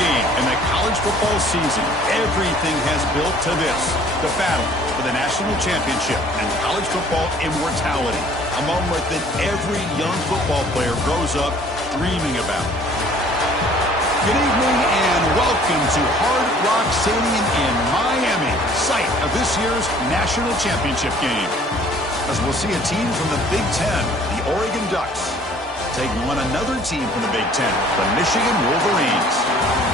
game in the college football season. Everything has built to this, the battle for the national championship and college football immortality, a moment that every young football player grows up dreaming about. Good evening and welcome to Hard Rock Stadium in Miami, site of this year's national championship game. As we'll see a team from the Big Ten, the Oregon Ducks, taking on another team from the Big Ten, the Michigan Wolverines.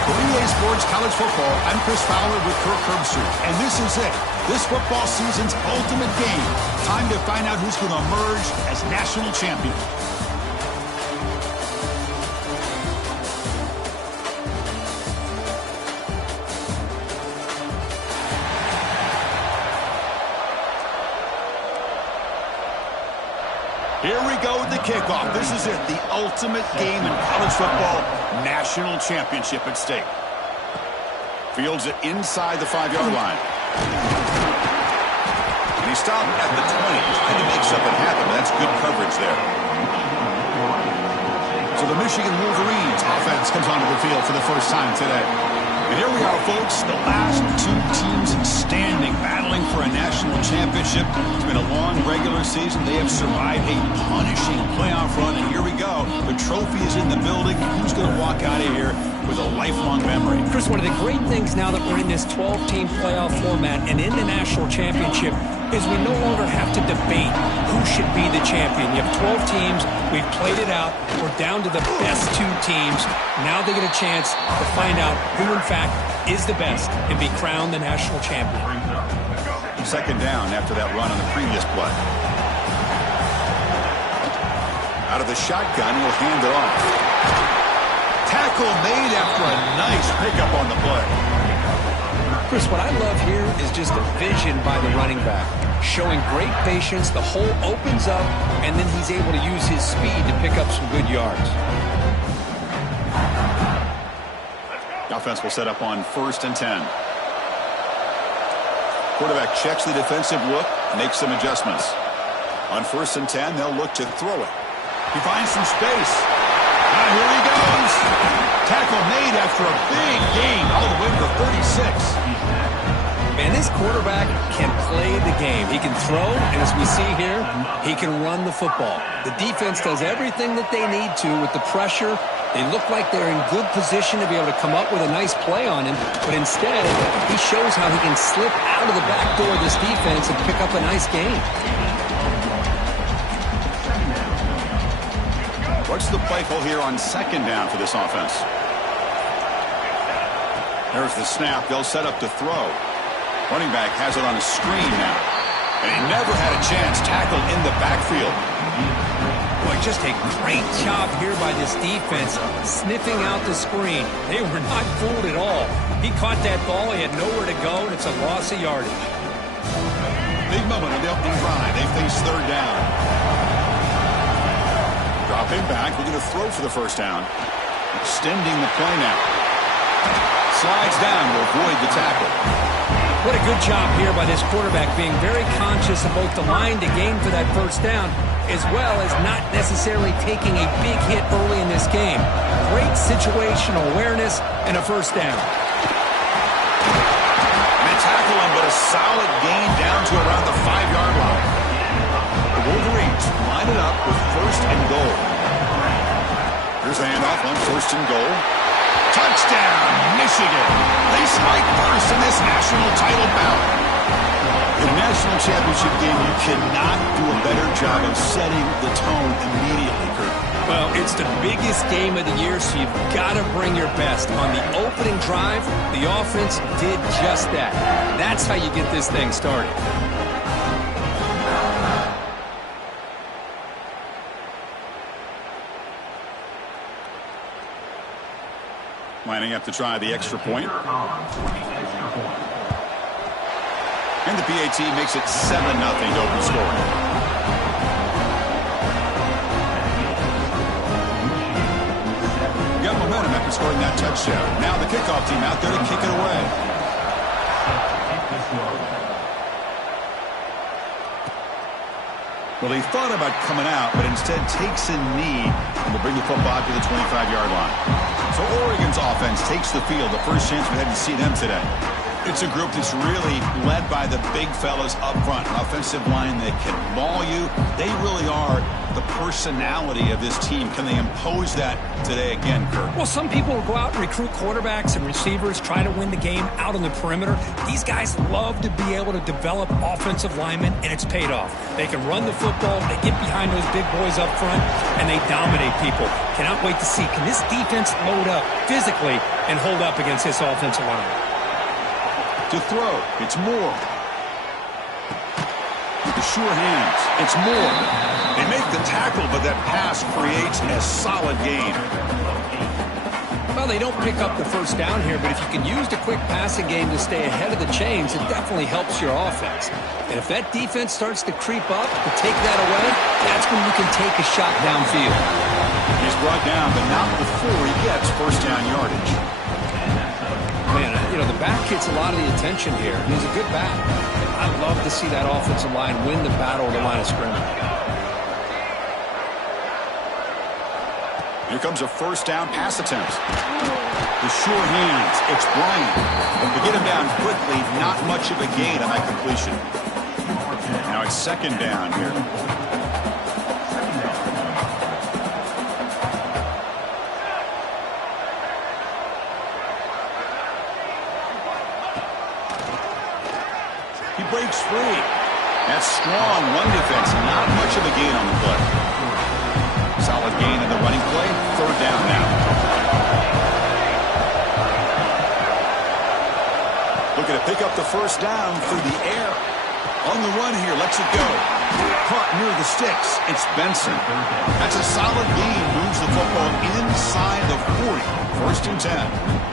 For EA Sports College Football, I'm Chris Fowler with Kirk Herbstreit, and this is it. This football season's ultimate game. Time to find out who's going to emerge as national champion. Here we go with the kickoff. This is it, the ultimate game in college football, national championship at stake. Fields it inside the 5-yard line. And he stopped at the 20. He's trying to make something happen, but that's good coverage there. So the Michigan Wolverines offense comes onto the field for the first time today. And here we are, folks, the last two teams standing, battling for a national championship. It's been a long regular season. They have survived a punishing playoff run, and here we go. The trophy is in the building. Who's going to walk out of here with a lifelong memory? Chris, one of the great things now that we're in this 12-team playoff format and in the national championship is we no longer have to debate who should be the champion. You have 12 teams. We've played it out. We're down to the best two teams. Now they get a chance to find out who, in fact, is the best and be crowned the national champion. Second down after that run on the previous play. Out of the shotgun, he'll hand it off. Tackle made after a nice pickup on the play. Chris, what I love here is just the vision by the running back. Showing great patience, the hole opens up, and then he's able to use his speed to pick up some good yards. The offense will set up on 1st and 10. Quarterback checks the defensive look, makes some adjustments. On 1st and 10, they'll look to throw it. He finds some space. Now here he goes. Tackle made after a big gain all the way to the 36. Man, this quarterback can play the game. He can throw, and as we see here, he can run the football. The defense does everything that they need to with the pressure. They look like they're in good position to be able to come up with a nice play on him, but instead, he shows how he can slip out of the back door of this defense and pick up a nice gain. What's the play call here on 2nd down for this offense? There's the snap. They'll set up to throw. Running back has it on a screen now. And he never had a chance. Tackled in the backfield. Boy, just a great job here by this defense, sniffing out the screen. They were not fooled at all. He caught that ball. He had nowhere to go, and it's a loss of yardage. Big moment on the opening drive. They face 3rd down. Drop him back. We're going to throw for the 1st down. Extending the play now. Slides down to avoid the tackle. What a good job here by this quarterback, being very conscious of both the line to gain for that 1st down, as well as not necessarily taking a big hit early in this game. Great situational awareness and a 1st down. And they tackle him, but a solid gain down to around the 5-yard line. The Wolverines line it up with 1st and goal. Here's the handoff on 1st and goal. Touchdown, Michigan. They strike first in this national title bout. In a national championship game, you cannot do a better job of setting the tone immediately, Kurt. Well, it's the biggest game of the year, so you've got to bring your best. On the opening drive, the offense did just that. That's how you get this thing started. Lining up to try the extra point. And the PAT makes it 7-0 to open scoring. Got momentum after scoring that touchdown. Now the kickoff team out there to kick it away. Well, he thought about coming out, but instead takes a knee and will bring the football to the 25-yard line. So Oregon's offense takes the field. The first chance we had to see them today. It's a group that's really led by the big fellas up front. An offensive line that can maul you. They really are the personality of this team. Can they impose that today again, Kirk? Well, some people will go out and recruit quarterbacks and receivers, try to win the game out on the perimeter. These guys love to be able to develop offensive linemen, and it's paid off. They can run the football, they get behind those big boys up front, and they dominate people. Cannot wait to see, can this defense load up physically and hold up against this offensive line? To throw, it's Moore. With the sure hands, it's Moore. They make the tackle, but that pass creates a solid gain. Well, they don't pick up the first down here, but if you can use the quick passing game to stay ahead of the chains, it definitely helps your offense. And if that defense starts to creep up to take that away, that's when you can take a shot downfield. He's brought down, but not before he gets first down yardage. Man, you know, the back gets a lot of the attention here. He's a good back. I love to see that offensive line win the battle of the line of scrimmage. Here comes a first down pass attempt. The sure hands, it's Bryant. To get him down quickly, not much of a gain on that completion. Now it's second down here. He breaks free. That's strong run defense. Not much of a gain on the play. Solid gain in the running play. Third down now. Looking to pick up the first down through the air. On the run here, lets it go. Caught near the sticks. It's Benson. That's a solid gain. Moves the football inside the 40. First and 10.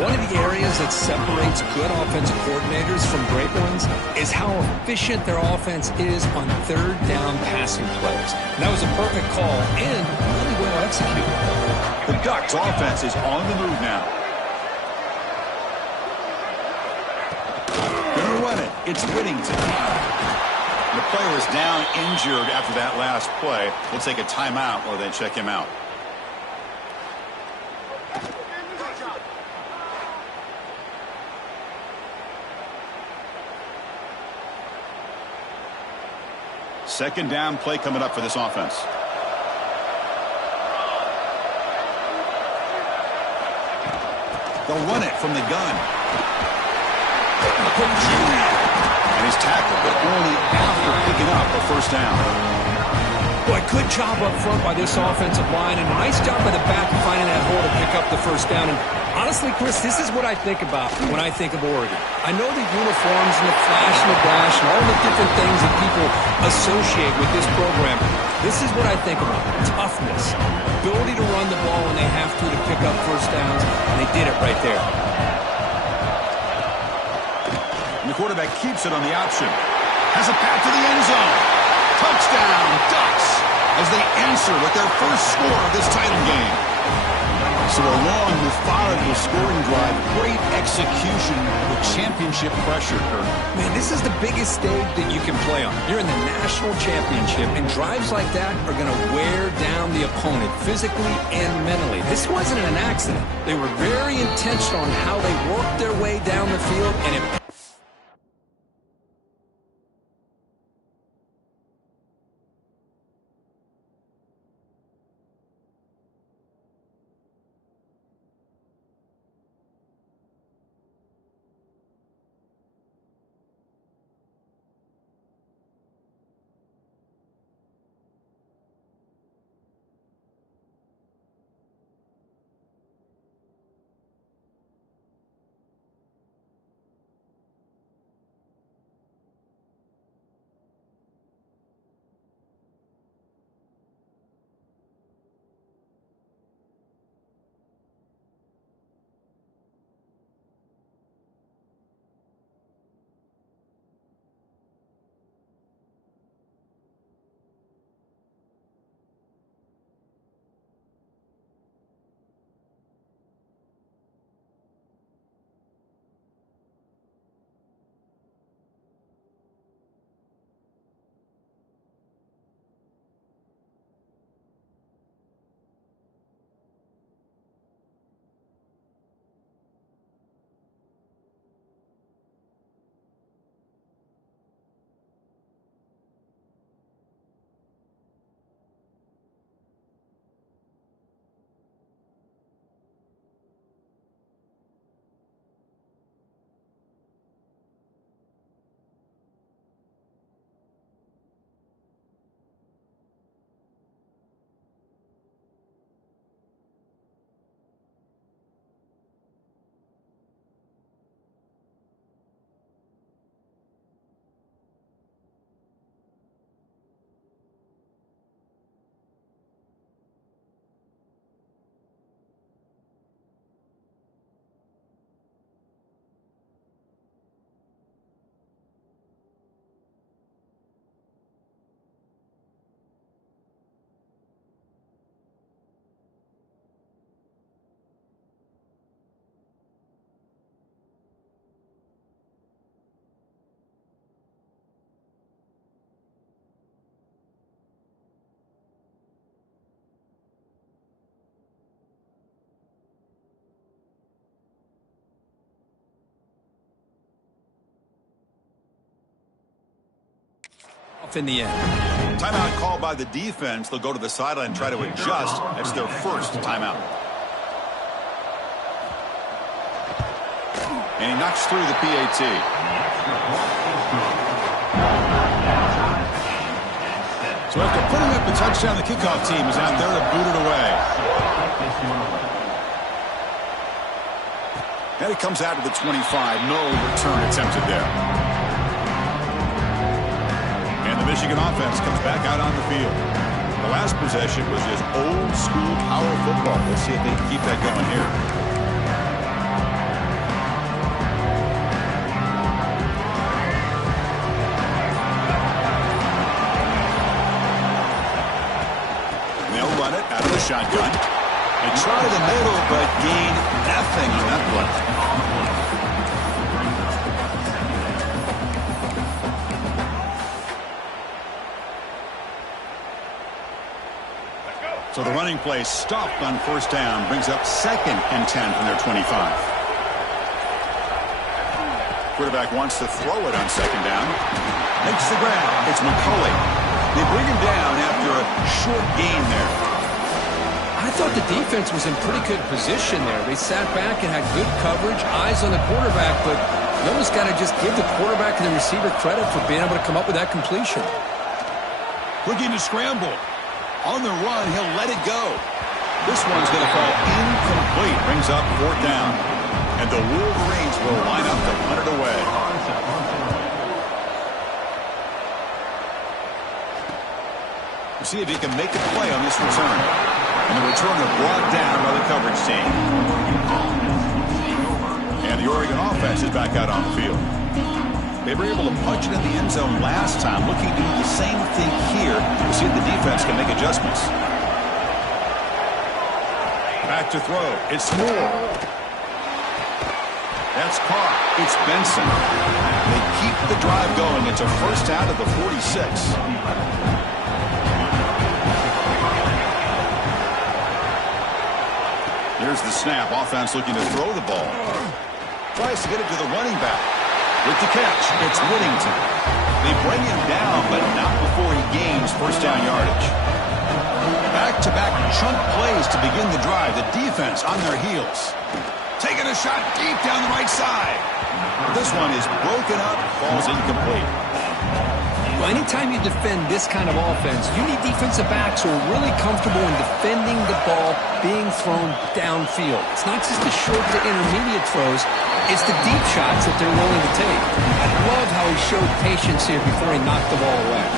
One of the areas that separates good offensive coordinators from great ones is how efficient their offense is on third down passing plays. And that was a perfect call and really well executed. The Ducks offense is on the move now. Gonna run it. It's Whittington. The player is down injured after that last play. We'll take a timeout or then check him out. Second down play coming up for this offense. They'll run it from the gun. And he's tackled, but only after picking up a first down. Boy, good job up front by this offensive line, and a nice job by the back of finding that hole to pick up the first down. And honestly, Chris, this is what I think about when I think of Oregon. I know the uniforms and the flash and the dash and all the different things that people associate with this program. This is what I think about. Toughness. Ability to run the ball when they have to pick up first downs, and they did it right there. And the quarterback keeps it on the option. Has a path to the end zone. Touchdown, Ducks, as they answer with their first score of this title game. So a long, methodical scoring drive, great execution with championship pressure, Kirk. Man, this is the biggest stage that you can play on. You're in the national championship, and drives like that are going to wear down the opponent physically and mentally. This wasn't an accident. They were very intentional on how they worked their way down the field, and it enough in the end. Timeout called by the defense. They'll go to the sideline and try to adjust. That's their first timeout. And he knocks through the PAT. So after putting up the touchdown, the kickoff team is out there to boot it away. And it comes out to the 25. No return attempted there. And the Michigan offense comes back out on the field. The last possession was just old school power football. Let's see if they can keep that going here. They'll run it out of the shotgun. They try the middle, but gain nothing on that play. So the running play stopped on first down, brings up 2nd and 10 from their 25. Quarterback wants to throw it on 2nd down. Makes the grab. It's McCulley. They bring him down after a short gain there. I thought the defense was in pretty good position there. They sat back and had good coverage, eyes on the quarterback, but you almost got to just give the quarterback and the receiver credit for being able to come up with that completion. Looking to scramble. On the run, he'll let it go. This one's going to fall incomplete. Brings up 4th down. And the Wolverines will line up to punt it away. We'll see if he can make a play on this return. And the returner brought down by the coverage team. And the Oregon offense is back out on the field. They were able to punch it in the end zone last time. Looking to do the same thing here to see if the defense can make adjustments. Back to throw. It's Moore. That's caught. It's Benson. They keep the drive going. It's a first down at the 46. Here's the snap. Offense looking to throw the ball. Tries to get it to the running back. With the catch, it's Whittington. They bring him down, but not before he gains first down yardage. Back-to-back chunk plays to begin the drive. The defense on their heels. Taking a shot deep down the right side. This one is broken up, falls incomplete. Well, anytime you defend this kind of offense, you need defensive backs who are really comfortable in defending the ball being thrown downfield. It's not just the short to intermediate throws. It's the deep shots that they're willing to take. I love how he showed patience here before he knocked the ball away.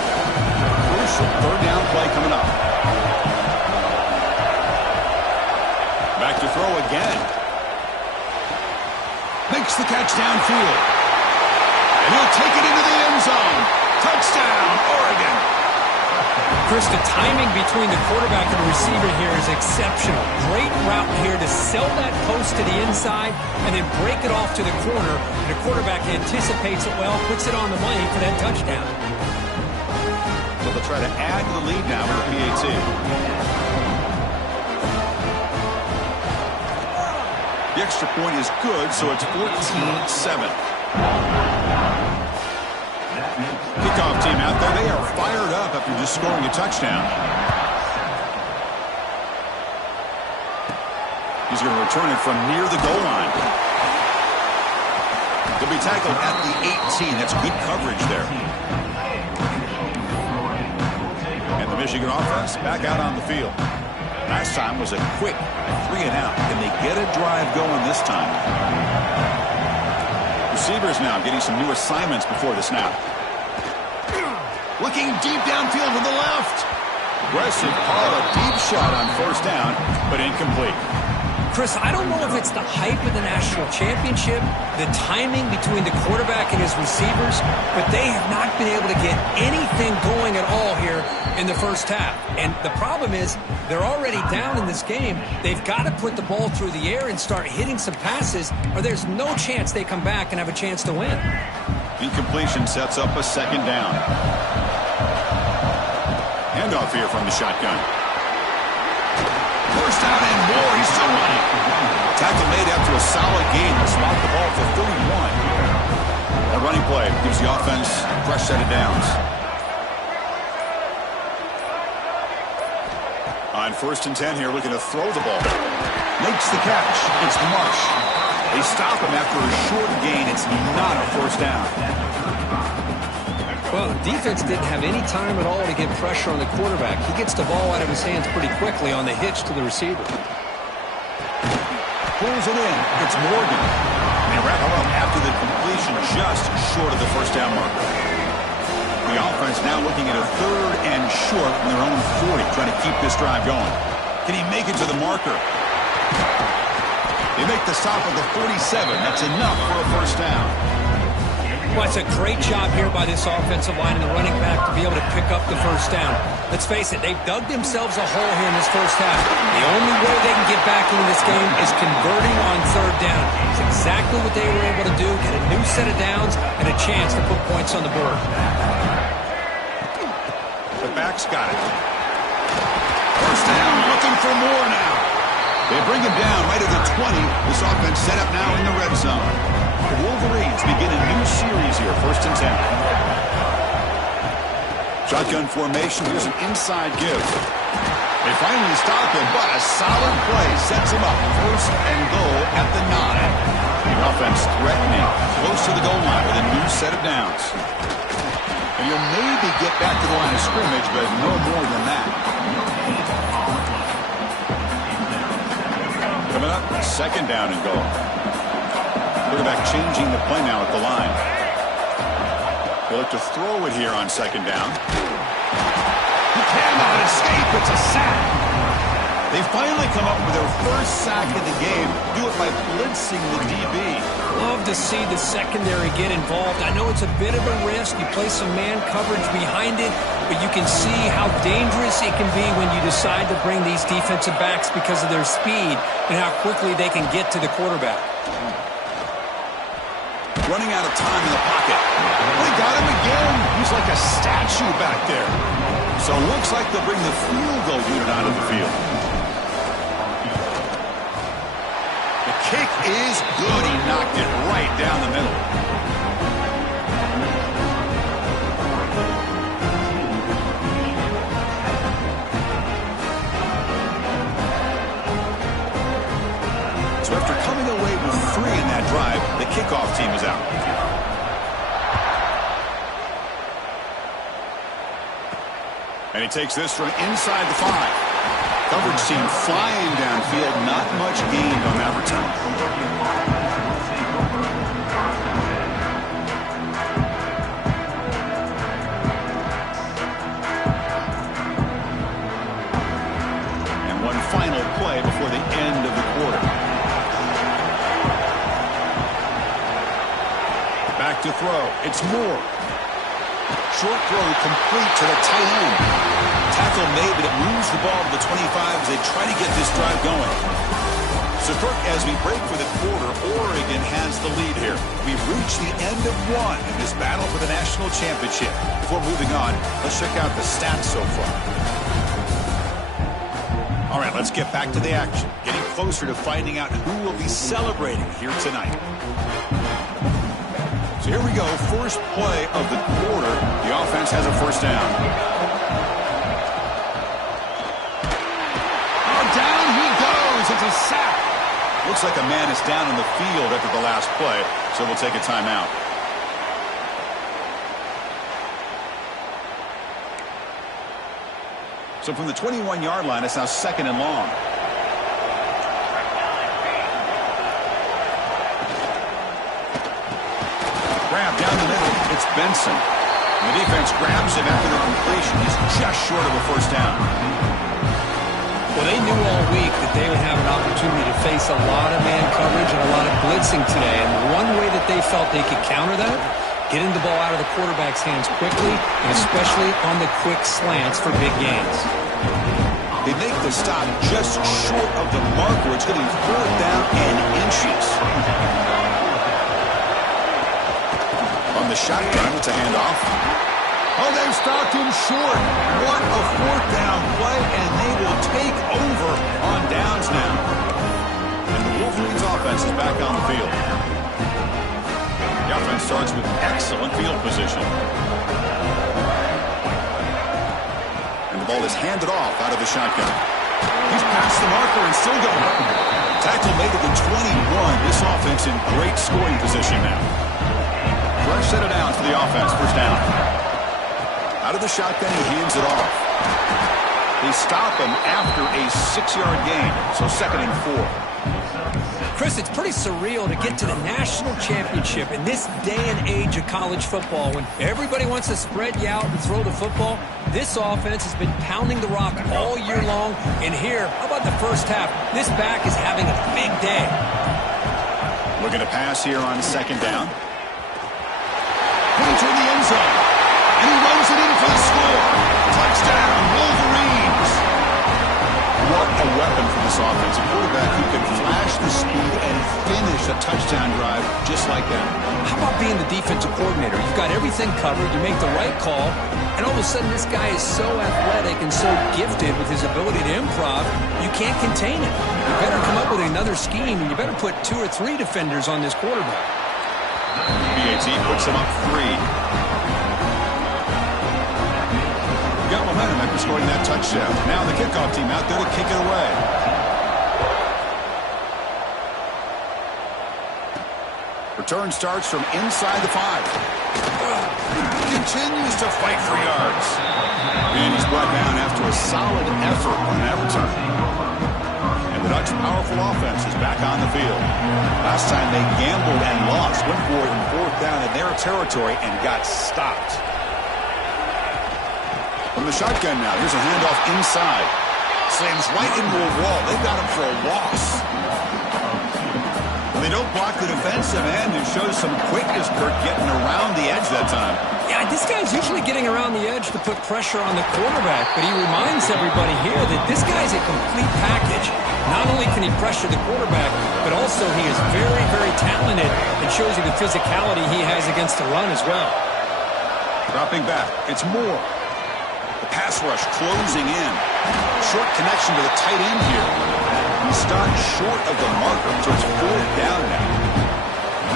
Crucial 3rd down play coming up. Back to throw again. Makes the catch downfield. And he'll take it into the end zone. Touchdown, Oregon. Chris, the timing between the quarterback and the receiver here is exceptional. Great route here to sell that post to the inside and then break it off to the corner. And the quarterback anticipates it well, puts it on the money for that touchdown. So they'll try to add to the lead now with the PAT. The extra point is good, so it's 14-7. Kickoff team out there. They are fired up after just scoring a touchdown. He's going to return it from near the goal line. He'll be tackled at the 18. That's good coverage there. And the Michigan offense back out on the field. Last time was a quick 3-and-out. Can they get a drive going this time? Receivers now getting some new assignments before the snap. Looking deep downfield to the left. Aggressive call, a deep shot on first down, but incomplete. Chris, I don't know if it's the hype of the national championship, the timing between the quarterback and his receivers, but they have not been able to get anything going at all here in the first half. And the problem is they're already down in this game. They've got to put the ball through the air and start hitting some passes, or there's no chance they come back and have a chance to win. Incompletion sets up a second down. Handoff here from the shotgun. First down and more. He's still running. Tackle made after a solid gain. They'll spot the ball for 31. A running play gives the offense a fresh set of downs. On 1st and 10 here, looking to throw the ball. Makes the catch. It's Marsh. They stop him after a short gain. It's not a first down. Well, the defense didn't have any time at all to get pressure on the quarterback. He gets the ball out of his hands pretty quickly on the hitch to the receiver. Pulls it in. It's Morgan. They wrap him up after the completion just short of the first down marker. The offense now looking at a 3rd and short from their own 40, trying to keep this drive going. Can he make it to the marker? They make the stop at the 47. That's enough for a first down. Well, it's a great job here by this offensive line and the running back to be able to pick up the first down. Let's face it, they've dug themselves a hole here in this first half. The only way they can get back into this game is converting on 3rd down. It's exactly what they were able to do, get a new set of downs and a chance to put points on the board. The back's got it. First down, looking for more now. They bring him down right at the 20. This offense set up now in the red zone. The Wolverines begin a new series here, 1st and 10. Shotgun formation. Here's an inside give. They finally stop him, but a solid play sets him up. 1st and goal at the 9. The offense threatening close to the goal line with a new set of downs. And you'll maybe get back to the line of scrimmage, but no more than that. Coming up, 2nd down and goal. Quarterback changing the play now at the line. He'll look to throw it here on 2nd down. He cannot escape. It's a sack. They finally come up with their first sack of the game. Do it by blitzing the DB. Love to see the secondary get involved. I know it's a bit of a risk. You play some man coverage behind it, but you can see how dangerous it can be when you decide to bring these defensive backs because of their speed and how quickly they can get to the quarterback. Running out of time in the pocket. They got him again. He's like a statue back there. So it looks like they'll bring the field goal unit out of the field. The kick is good. He knocked it right down the middle. So after coming away with 3 in that drive, the kickoff team is out. And he takes this from inside the 5. Coverage team flying downfield. Not much gained on that return. And one final play before the end of the quarter. Back to throw. It's Moore. Short throw complete to the tight end. Tackle made, but it moves the ball to the 25 as they try to get this drive going. So, Kirk, as we break for the quarter, Oregon has the lead here. We've reached the end of 1 in this battle for the national championship. Before moving on, let's check out the stats so far. All right, let's get back to the action. Getting closer to finding out who will be celebrating here tonight. So here we go, first play of the quarter. The offense has a first down. Oh, down he goes. It's a sack. Looks like a man is down in the field after the last play, so we'll take a timeout. So from the 21-yard line, it's now 2nd and long. Down the middle, it's Benson. The defense grabs him after the completion. He's just short of a first down. Well, they knew all week that they would have an opportunity to face a lot of man coverage and a lot of blitzing today. And one way that they felt they could counter that, getting the ball out of the quarterback's hands quickly, and especially on the quick slants for big gains. They make the stop just short of the marker. It's going to be 4th down and inches. The shotgun, it's a handoff. Oh, they've stopped him short. What a 4th down play, and they will take over on downs now. And the Wolverines offense is back on the field. The offense starts with excellent field position. And the ball is handed off out of the shotgun. past the marker and still going. Tackle made at the 21. This offense in great scoring position now. Fresh set of downs for the offense. First down. Out of the shotgun, he hands it off. They stop him after a 6-yard gain, so 2nd and 4. Chris, it's pretty surreal to get to the national championship in this day and age of college football when everybody wants to spread you out and throw the football. This offense has been pounding the rock all year long. And here, how about the first half? This back is having a big day. Looking to pass here on 2nd down. Going toward the end zone. And he runs it in for the score. Touchdown, Wolverines. What a weapon for this offense. A quarterback who can flash the speed and finish a touchdown drive just like that. How about being the defensive coordinator? You've got everything covered. You make the right call. And all of a sudden, this guy is so athletic and so gifted with his ability to improv, you can't contain him. You better come up with another scheme, and you better put 2 or 3 defenders on this quarterback. BAT puts him up 3. Got momentum after scoring that touchdown. Now the kickoff team out there to kick it away. Return starts from inside the 5. Continues to fight for yards. And he's brought down after a solid effort on that return. And the Ducks' powerful offense is back on the field. Last time they gambled and lost, went for it in 4th down in their territory and got stopped. From the shotgun now, here's a handoff inside. Slams right into a wall. They've got him for a loss. And they don't block the defensive end and shows some quickness, Kurt, getting around the edge that time. Yeah, this guy's usually getting around the edge to put pressure on the quarterback, but he reminds everybody here that this guy's a complete package. Not only can he pressure the quarterback, but also he is very, very talented and shows you the physicality he has against the run as well. Dropping back, it's Moore. The pass rush closing in. Short connection to the tight end here. He stopped short of the marker, so it's 4th down now.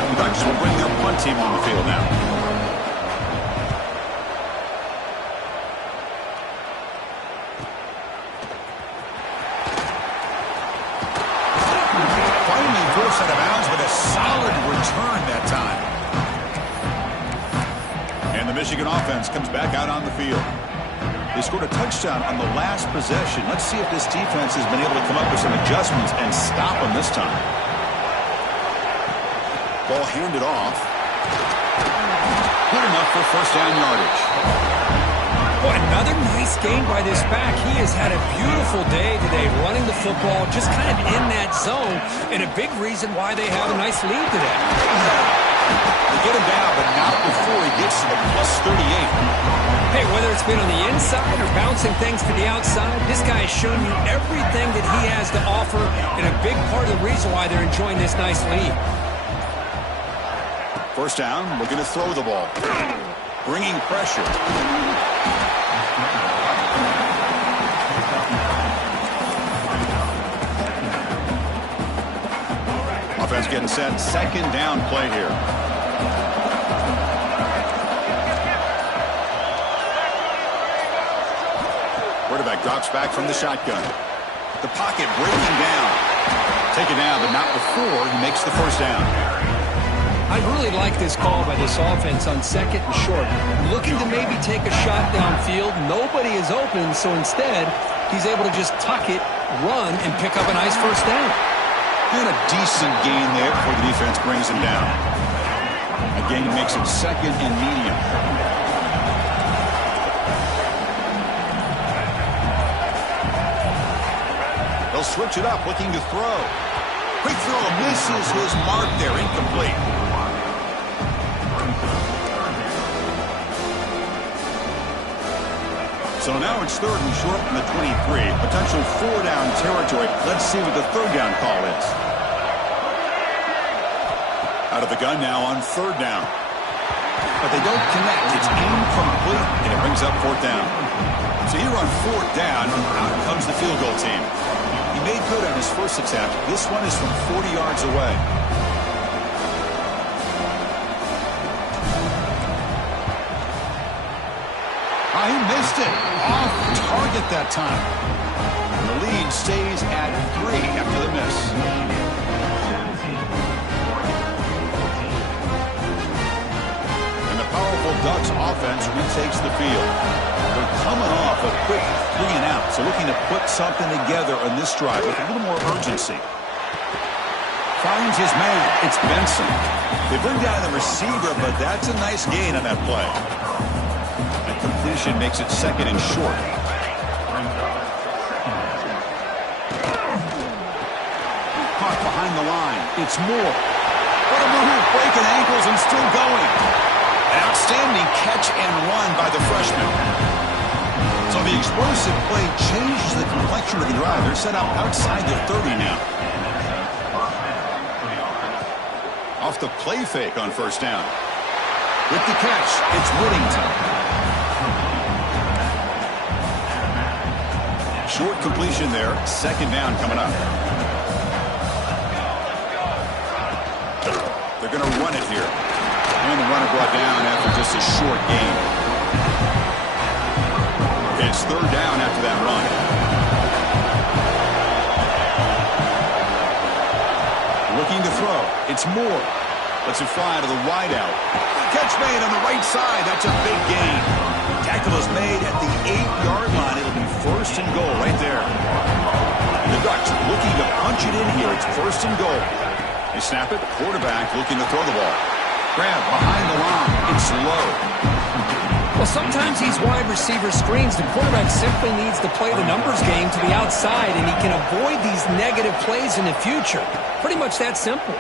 The Ducks will bring their punt team on the field now. Finally forced out of bounds with a solid return that time. And the Michigan offense comes back out on the field. They scored a touchdown on the last possession. Let's see if this defense has been able to come up with some adjustments and stop them this time. Ball handed off. Good enough for 1st down yardage. Boy, another nice game by this back. He has had a beautiful day today running the football, just kind of in that zone, and a big reason why they have a nice lead today. They get him down, but not before he gets to the +38. Hey, whether it's been on the inside or bouncing things to the outside, this guy has shown you everything that he has to offer, and a big part of the reason why they're enjoying this nice lead. 1st down, looking to throw the ball. Bringing pressure. Offense getting set. 2nd down play here. Quarterback drops back from the shotgun. The pocket breaking down. Taken down, but not before he makes the 1st down. I really like this call by this offense on 2nd and short. Looking to maybe take a shot downfield. Nobody is open, so instead, he's able to just tuck it, run, and pick up a nice 1st down. And a decent gain there before the defense brings him down. Again, he makes it 2nd and medium. They'll switch it up, looking to throw. Quick throw, misses his mark there, incomplete. So now it's 3rd and short from the 23. Potential 4-down territory. Let's see what the 3rd down call is. Out of the gun now on 3rd down. But they don't connect. It's incomplete, and it brings up 4th down. So here on 4th down, out comes the field goal team. He made good on his first attempt. This one is from 40 yards away. He missed it. Off target that time. And the lead stays at 3 after the miss. And the powerful Ducks offense retakes the field. They're coming off a quick 3-and-out, so looking to put something together on this drive with a little more urgency. Finds his man. It's Benson. They bring down the receiver, but that's a nice gain on that play. That completion makes it 2nd and short. Caught behind the line. It's Moore. What a move. Breaking ankles and still going. An outstanding catch and run by the freshman. So the explosive play changes the complexion of the drive. They're set up outside the 30 now. Off the play fake on 1st down. With the catch, it's Whittington. Short completion there. 2nd down coming up. They're going to run it here. And the runner brought down after just a short gain. It's 3rd down after that run. Looking to throw. It's Moore. Lets it fly to the wideout. Catch made on the right side. That's a big gain. Tackle is made at the 8-yard line. It'll be 1st and goal right there. The Ducks looking to punch it in here. It's 1st and goal. They snap it. Quarterback looking to throw the ball. Grab behind the line. It's low. Well, sometimes these wide receiver screens, the quarterback simply needs to play the numbers game to the outside, and he can avoid these negative plays in the future. Pretty much that simple.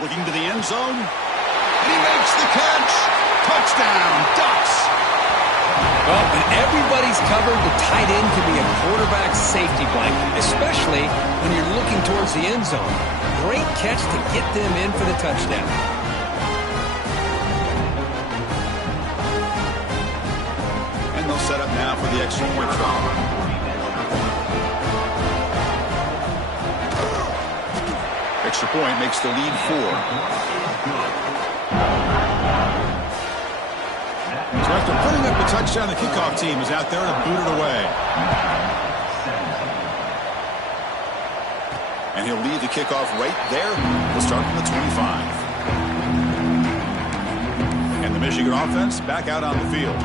Looking to the end zone. And he makes the catch. Touchdown, Ducks. Well, when everybody's covered, the tight end can be a quarterback's safety blanket, especially when you're looking towards the end zone. Great catch to get them in for the touchdown. And they'll set up now for the extra point try. Extra point makes the lead 4. So after putting up a touchdown, the kickoff team is out there to boot it away. And he'll lead the kickoff right there. We'll start from the 25. And the Michigan offense back out on the field.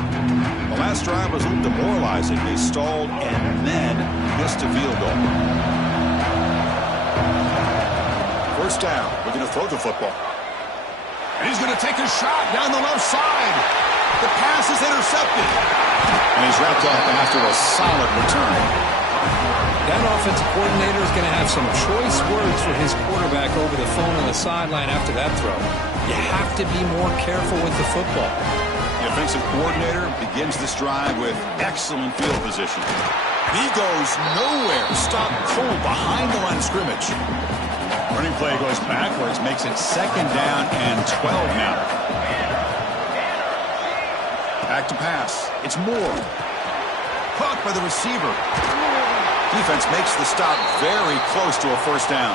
The last drive was a little demoralizing. They stalled and then missed a field goal. 1st down. We're going to throw the football. And he's going to take a shot down the left side. The pass is intercepted. And he's wrapped up after a solid return. That offensive coordinator is going to have some choice words for his quarterback over the phone on the sideline after that throw. You have to be more careful with the football. The offensive coordinator begins this drive with excellent field position. He goes nowhere. Stopped cold behind the line of scrimmage. Running play goes backwards, makes it 2nd down and 12 now. Back to pass. It's Moore. Caught by the receiver. Defense makes the stop very close to a 1st down.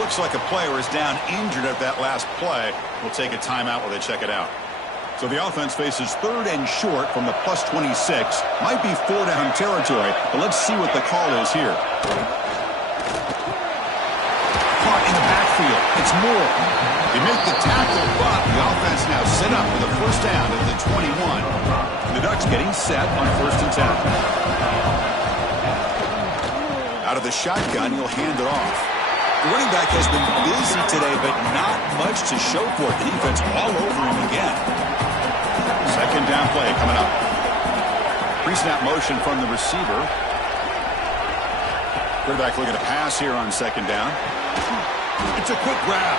Looks like a player is down injured at that last play. We'll take a timeout while they check it out. So the offense faces 3rd and short from the plus 26. Might be 4-down territory, but let's see what the call is here. Caught in the backfield. It's Moore. They make the tackle, but the offense now set up with a 1st down at the 21. The Ducks getting set on 1st and 10. Out of the shotgun, he'll hand it off. The running back has been busy today, but not much to show for it. The defense all over him again. 2nd down play coming up. Pre-snap motion from the receiver. Quarterback looking to pass here on 2nd down. It's a quick grab.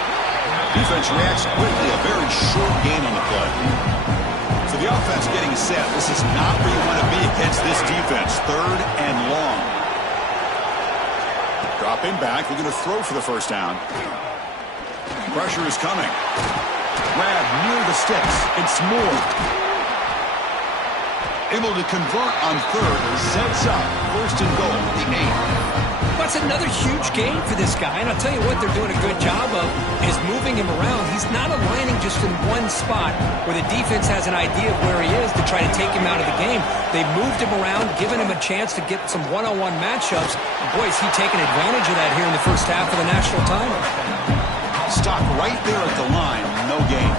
Defense reacts quickly. A very short gain on the play. So the offense getting set. This is not where you want to be against this defense. 3rd and long. Dropping back. Looking to throw for the 1st down. Pressure is coming. Grab near the sticks. It's Moore. Able to convert on 3rd. Sets up 1st and goal. The 8. Well, it's another huge game for this guy, and I'll tell you what they're doing a good job of is moving him around. He's not aligning just in one spot where the defense has an idea of where he is to try to take him out of the game. They've moved him around, given him a chance to get some one-on-one matchups. And boy, is he taking advantage of that here in the first half of the national title. Stock right there at the line. No gain.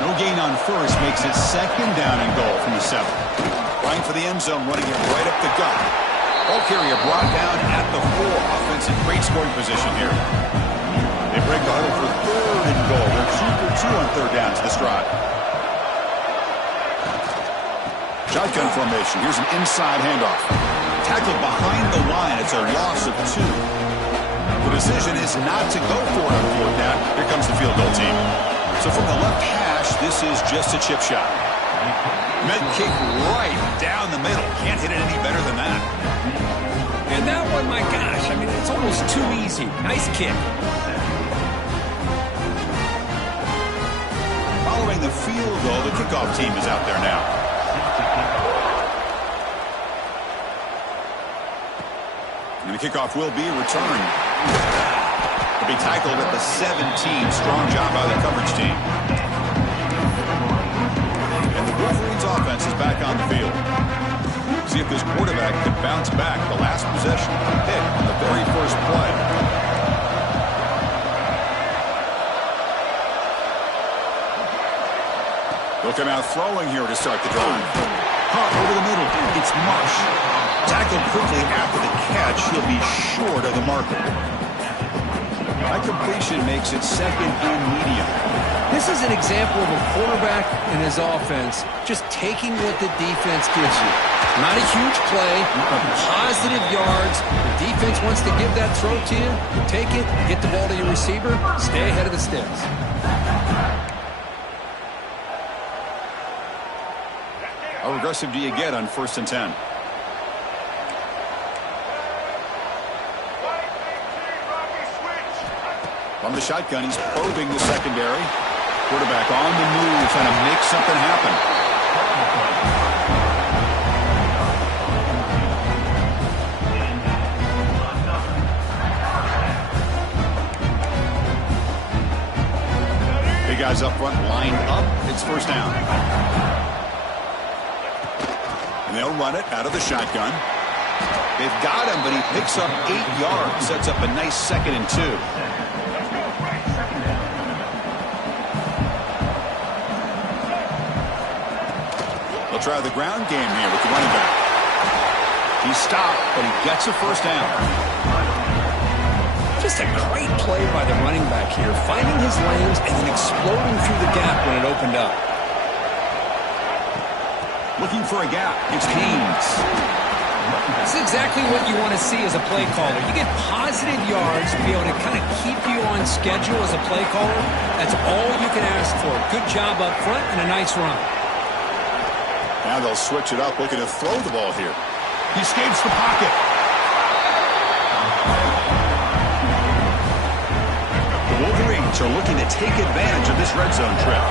No gain on first makes it second down and goal from the 7. Trying for the end zone, running it right up the gut. Ball carrier brought down at the 4. Offense in great scoring position here. They break the huddle for third and goal. They're 2 for 2 on third down to the stride. Shotgun formation. Here's an inside handoff. Tackled behind the line. It's a loss of 2. The decision is not to go for it on fourth down. Here comes the field goal team. So from the left hash, this is just a chip shot. Med kick right down the middle. Can't hit it any better than that. And that one, my gosh, I mean, it's almost too easy. Nice kick. Following the field goal, the kickoff team is out there now. And the kickoff will be returned. Will be tackled at the 17. Strong job by the coverage team. And the Wolverines offense is back on the field. See if this quarterback can bounce back. The last possession hit on the very first play. They'll come out throwing here to start the drive. Hop over the middle. It's Mush. Tackled quickly after the catch. He'll be short of the marker. That completion makes it second and medium. This is an example of a quarterback and his offense just taking what the defense gives you. Not a huge play, but positive yards. The defense wants to give that throw to you. Take it, get the ball to your receiver, stay ahead of the sticks. How aggressive do you get on 1st and 10? From the shotgun, he's probing the secondary. Quarterback on the move, trying to make something happen. Big guys up front lined up. It's first down. And they'll run it out of the shotgun. They've got him, but he picks up 8 yards. Sets up a nice 2nd and 2. They'll try the ground game here with the running back. He's stopped, but he gets a first down. Just a great play by the running back here, finding his lanes and then exploding through the gap when it opened up. Looking for a gap. It's Haynes. This is exactly what you want to see as a play caller. You get positive yards to be able to kind of keep you on schedule as a play caller. That's all you can ask for. Good job up front and a nice run. Now they'll switch it up, looking to throw the ball here. He escapes the pocket. The Wolverines are looking to take advantage of this red zone trip.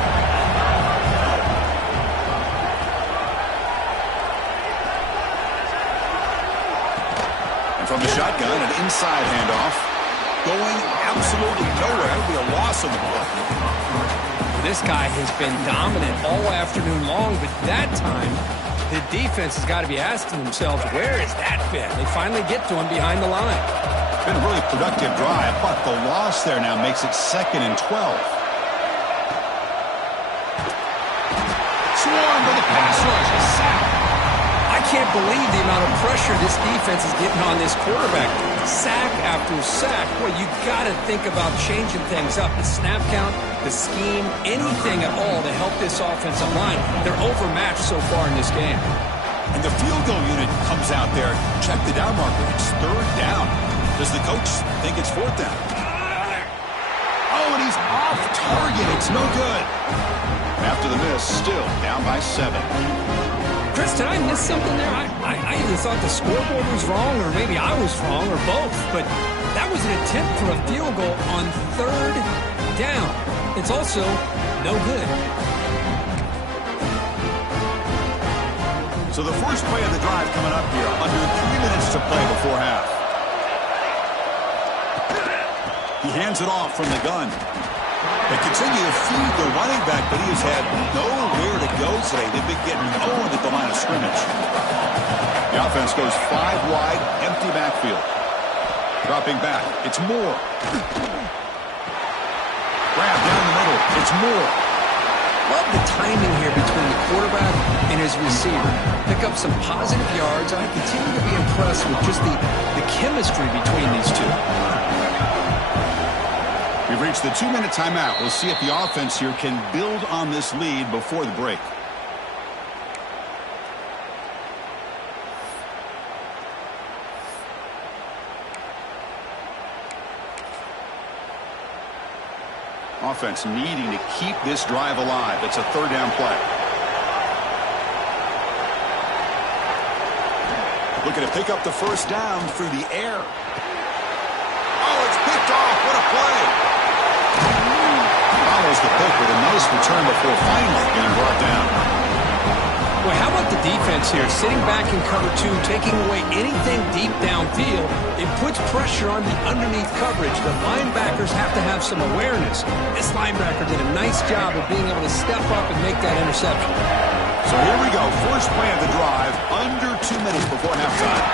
And from the shotgun, an inside handoff. Going absolutely nowhere. It'll be a loss on the ball. This guy has been dominant all afternoon long, but that time, the defense has got to be asking themselves, where is that fit? They finally get to him behind the line. Been a really productive drive, but the loss there now makes it 2nd and 12. Swarm with the pass rush, a sack. I can't believe the amount of pressure this defense is getting on this quarterback. Sack after sack. Boy, you got to think about changing things up. The snap count, the scheme, anything at all to help this offensive line. They're overmatched so far in this game. And the field goal unit comes out there. Check the down marker. It's 3rd down. Does the coach think it's 4th down? Oh, and he's off target. It's no good. After the miss, still down by 7. Chris, did I miss something there? I either thought the scoreboard was wrong or maybe I was wrong or both. But that was an attempt for a field goal on 3rd down. It's also no good. So the first play of the drive coming up here. Under 3 minutes to play before half. hands it off from the gun. They continue to feed the running back, but he has had nowhere to go today. They've been getting owned at the line of scrimmage. The offense goes 5 wide, empty backfield. Dropping back, it's Moore. Grab down the middle, it's Moore. Love the timing here between the quarterback and his receiver. Pick up some positive yards. I continue to be impressed with just the chemistry between these two. We've reached the 2-minute timeout. We'll see if the offense here can build on this lead before the break. Offense needing to keep this drive alive. It's a 3rd down play. Looking to pick up the 1st down through the air. Oh, it's picked off. What a play. Follows the pick with a nice return before finally being brought down. Boy, how about the defense here? Sitting back in cover 2, taking away anything deep downfield. It puts pressure on the underneath coverage. The linebackers have to have some awareness. This linebacker did a nice job of being able to step up and make that interception. So here we go. First play of the drive, under 2 minutes before halftime.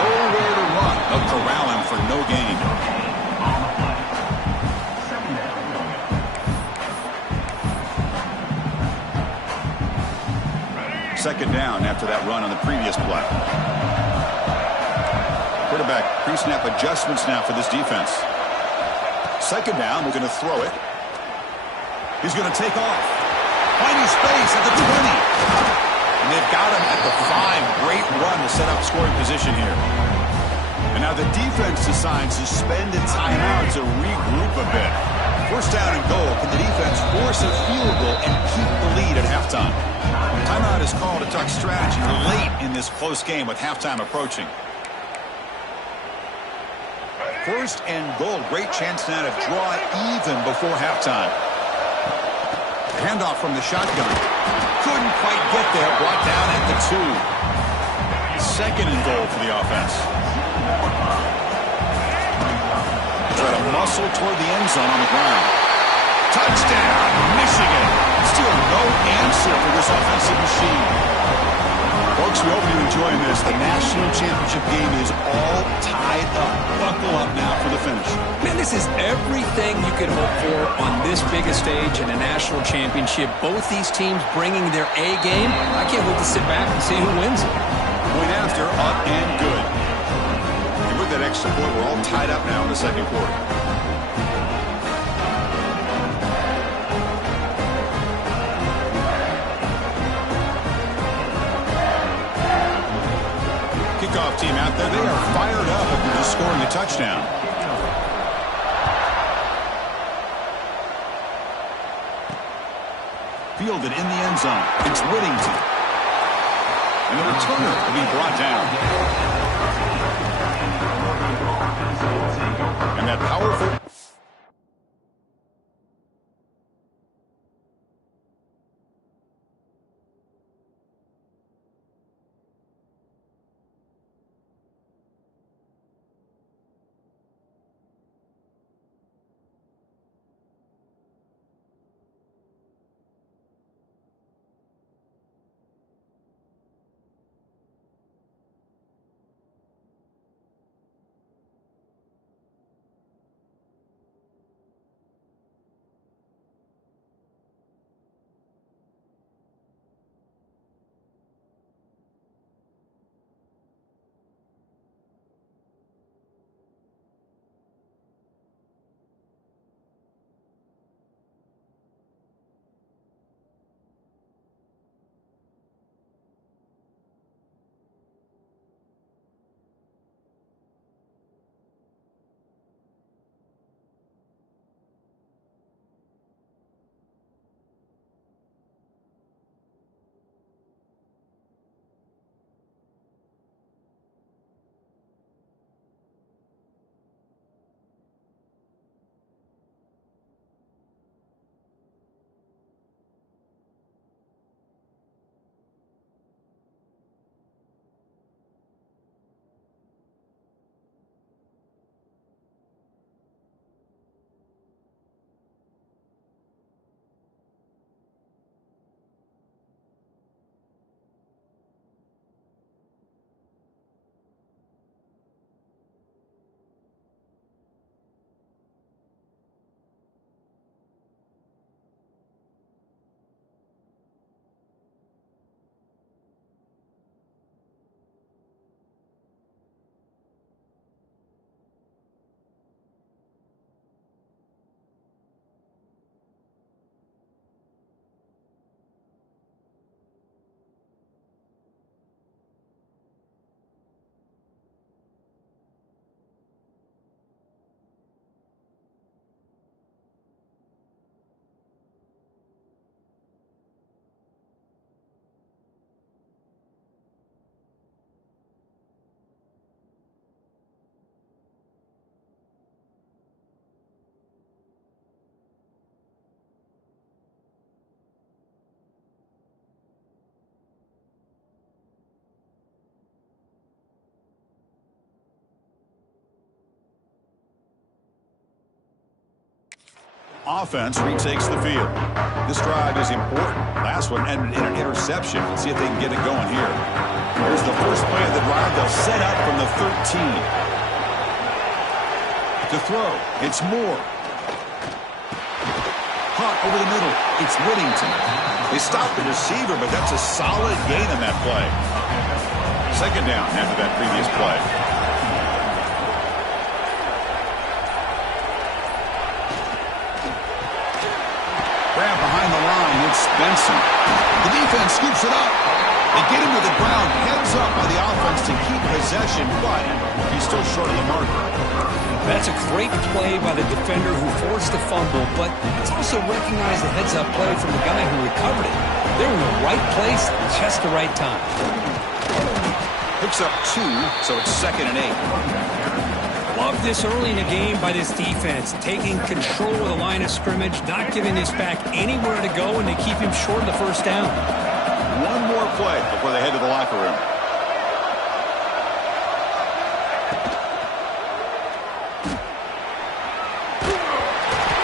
Nowhere to run. They'll corral him for no gain. Second down after that run on the previous play. Quarterback pre-snap adjustments now for this defense. Second down, we're going to throw it. He's going to take off. Finding space at the 20. And they've got him at the 5. Great run to set up scoring position here. And now the defense decides to spend a timeout to regroup a bit. First down and goal. Can the defense force a field goal and keep the lead at halftime? Timeout is called to talk strategy late in this close game with halftime approaching. First and goal. Great chance now to draw even before halftime. Handoff from the shotgun. Couldn't quite get there. Brought down at the 2. Second and goal for the offense. Try to muscle toward the end zone on the ground. Touchdown, Michigan. Still no answer for this offensive machine. Folks, we hope you're enjoying this. The national championship game is all tied up. Buckle up now for the finish. Man, this is everything you could hope for on this biggest stage in a national championship. Both these teams bringing their A game. I can't wait to sit back and see who wins it. Point after, up and good. And with that extra point, we're all tied up now in the second quarter. Kickoff team out there, they are fired up after just scoring a touchdown. Fielded in the end zone. It's Whittington. And the returner will be brought down. And that powerful... offense retakes the field. This drive is important. Last one ended in an interception. Let's see if they can get it going here. Here's the first play of the drive. They'll set up from the 13. To throw, it's Moore. Caught over the middle. It's Whittington. They stop the receiver, but that's a solid gain on that play. Second down after that previous play. Grab behind the line. It's Benson. The defense scoops it up. They get him to the ground. Heads up by the offense to keep possession, but he's still short of the marker. That's a great play by the defender who forced the fumble, but it's also recognized the heads-up play from the guy who recovered it. They're in the right place at just the right time. Picks up 2, so it's 2nd and 8. Love this early in the game by this defense, taking control of the line of scrimmage, not giving this back anywhere to go, and they keep him short of the first down. One more play before they head to the locker room.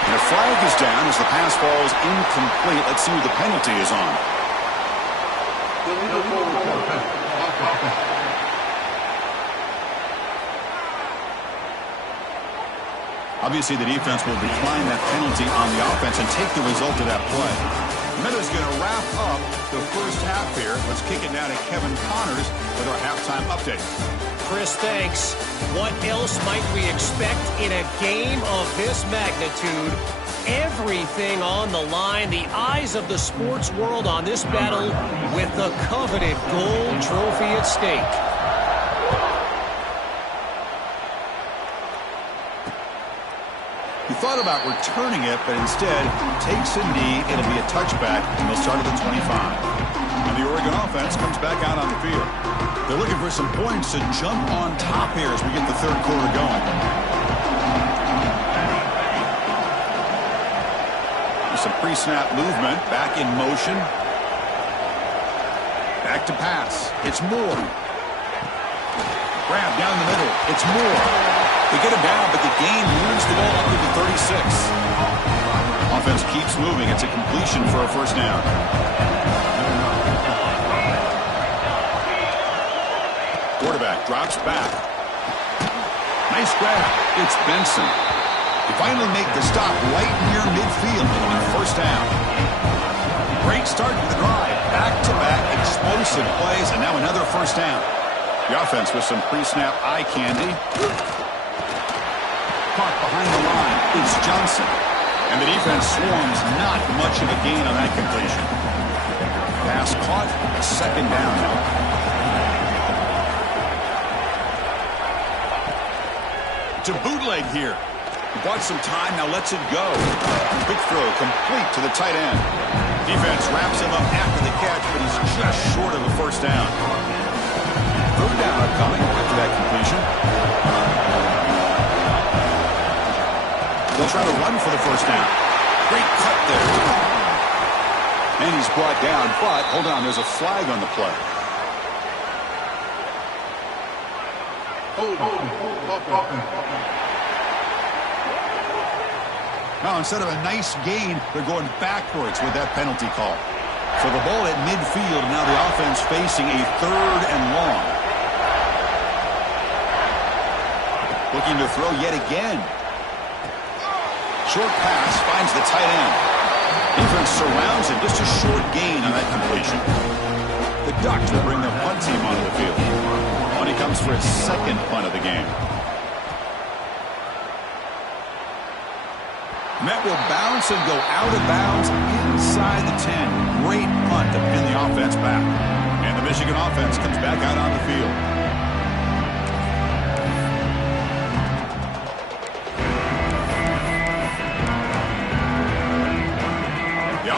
And a flag is down as the pass falls incomplete. Let's see who the penalty is on. Obviously, the defense will decline that penalty on the offense and take the result of that play. Miller's going to wrap up the first half here. Let's kick it down to Kevin Connors with our halftime update. Chris, thanks. What else might we expect in a game of this magnitude? Everything on the line. The eyes of the sports world on this battle with the coveted gold trophy at stake. He thought about returning it, but instead takes a knee. It'll be a touchback, and they'll start at the 25. And the Oregon offense comes back out on the field. They're looking for some points to jump on top here as we get the third quarter going. There's some pre-snap movement, back in motion. Back to pass. It's Moore. Grab down the middle. It's Moore. They get him down, but the gain moves the ball up to the 36. Offense keeps moving. It's a completion for a first down. Quarterback drops back. Nice grab. It's Benson. They finally make the stop right near midfield. It'll be first down. Great start to the drive. Back-to-back explosive plays, and now another first down. The offense with some pre-snap eye candy. Caught behind the line. It's Johnson. And the defense swarms. Not much of a gain on that completion. Pass caught. Second down now. To bootleg here. He bought some time. Now lets it go. Quick throw. Complete to the tight end. Defense wraps him up after the catch, but he's just short of the first down. Third down coming after that completion. They'll try to run for the first down. Great cut there. And he's brought down, but hold on, there's a flag on the play. Now, instead of a nice gain, they're going backwards with that penalty call. So the ball at midfield, now the offense facing a third and long. Looking to throw yet again. Short pass finds the tight end. Defense surrounds it. Just a short gain on that completion. The Ducks will bring the punt team onto the field. Money comes for his second punt of the game. Met will bounce and go out of bounds inside the 10. Great punt to pin the offense back. And the Michigan offense comes back out on the field.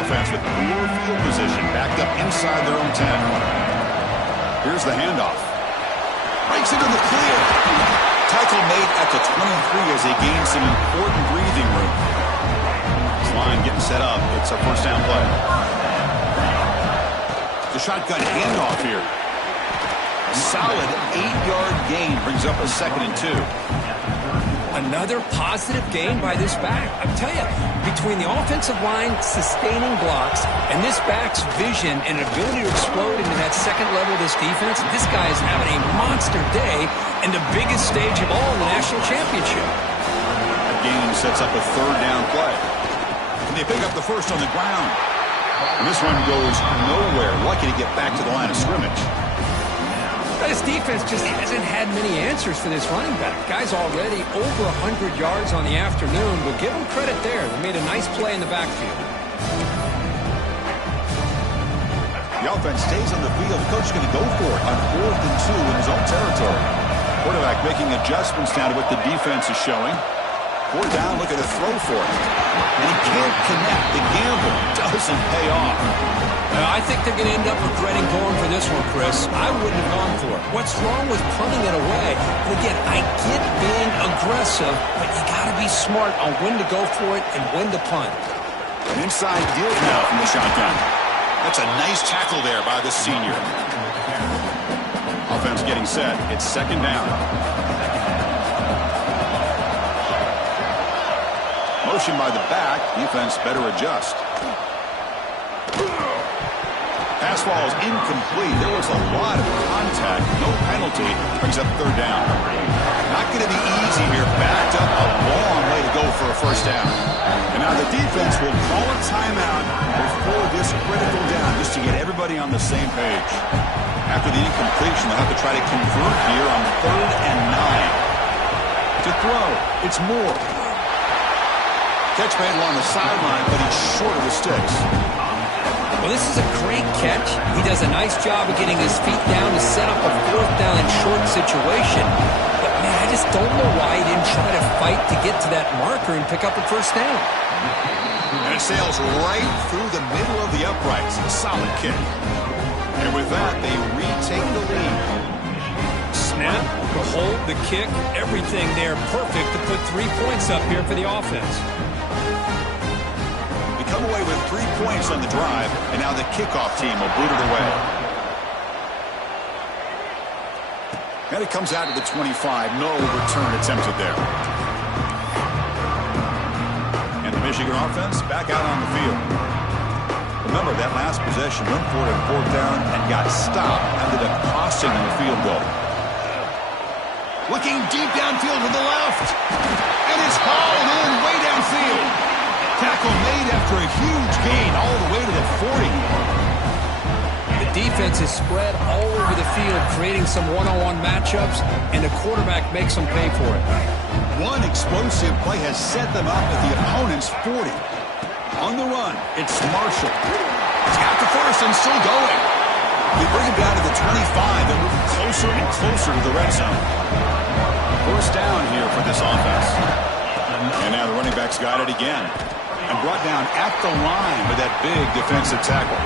Offense with poor field position, backed up inside their own 10. Here's the handoff. Breaks into the clear. Tackle made at the 23 as they gain some important breathing room. This line getting set up. It's a first down play. The shotgun handoff here. A solid 8-yard gain brings up a 2nd and 2. Another positive gain by this back. I tell you, between the offensive line sustaining blocks and this back's vision and ability to explode into that second level of this defense, this guy is having a monster day and the biggest stage of all in the national championship. That game sets up a third down play. And they pick up the first on the ground. And this one goes nowhere. Lucky to get back to the line of scrimmage. This defense just hasn't had many answers for this running back. Guy's already over 100 yards on the afternoon, but give him credit there. They made a nice play in the backfield. The offense stays on the field. The coach is going to go for it on 4th and 2 in his own territory. Quarterback making adjustments now to what the defense is showing. 4th down, look at a throw for it. And he can't connect. The gamble doesn't pay off. I think they're going to end up regretting going for this one, Chris. I wouldn't have gone for it. What's wrong with punting it away? And again, I get being aggressive, but you got to be smart on when to go for it and when to punt. An inside deal now from the shotgun. That's a nice tackle there by the senior. Offense getting set. It's 2nd down. Motion by the back. Defense better adjust. Pass ball is incomplete. There was a lot of contact. No penalty. Brings up 3rd down. Not going to be easy here. Backed up a long way to go for a 1st down. And now the defense will call a timeout before this critical down just to get everybody on the same page. After the incompletion, they'll have to try to convert here on 3rd and 9. To throw, it's Moore. Catch made along the sideline, but he's short of the sticks. Well, this is a great catch. He does a nice job of getting his feet down to set up a 4th down and short situation. But, man, I just don't know why he didn't try to fight to get to that marker and pick up a 1st down. And it sails right through the middle of the uprights. A solid kick. And with that, they retake the lead. Snap, the hold, the kick, everything there perfect to put 3 points up here for the offense. Come away with 3 points on the drive, and now the kickoff team will boot it away. And it comes out to the 25. No return attempted there. And the Michigan offense back out on the field. Remember, that last possession went for it on 4th down and got stopped, ended up costing them a field goal. Looking deep downfield to the left. And it's hauled in way downfield. Tackle made after a huge gain all the way to the 40. The defense is spread all over the field, creating some one-on-one matchups, and the quarterback makes them pay for it. One explosive play has set them up at the opponent's 40. On the run, it's Marshall. He's got the first and still going. They bring him down to the 25. They're moving closer and closer to the red zone. 1st down here for this offense. And now the running back's got it again. And brought down at the line with that big defensive tackle.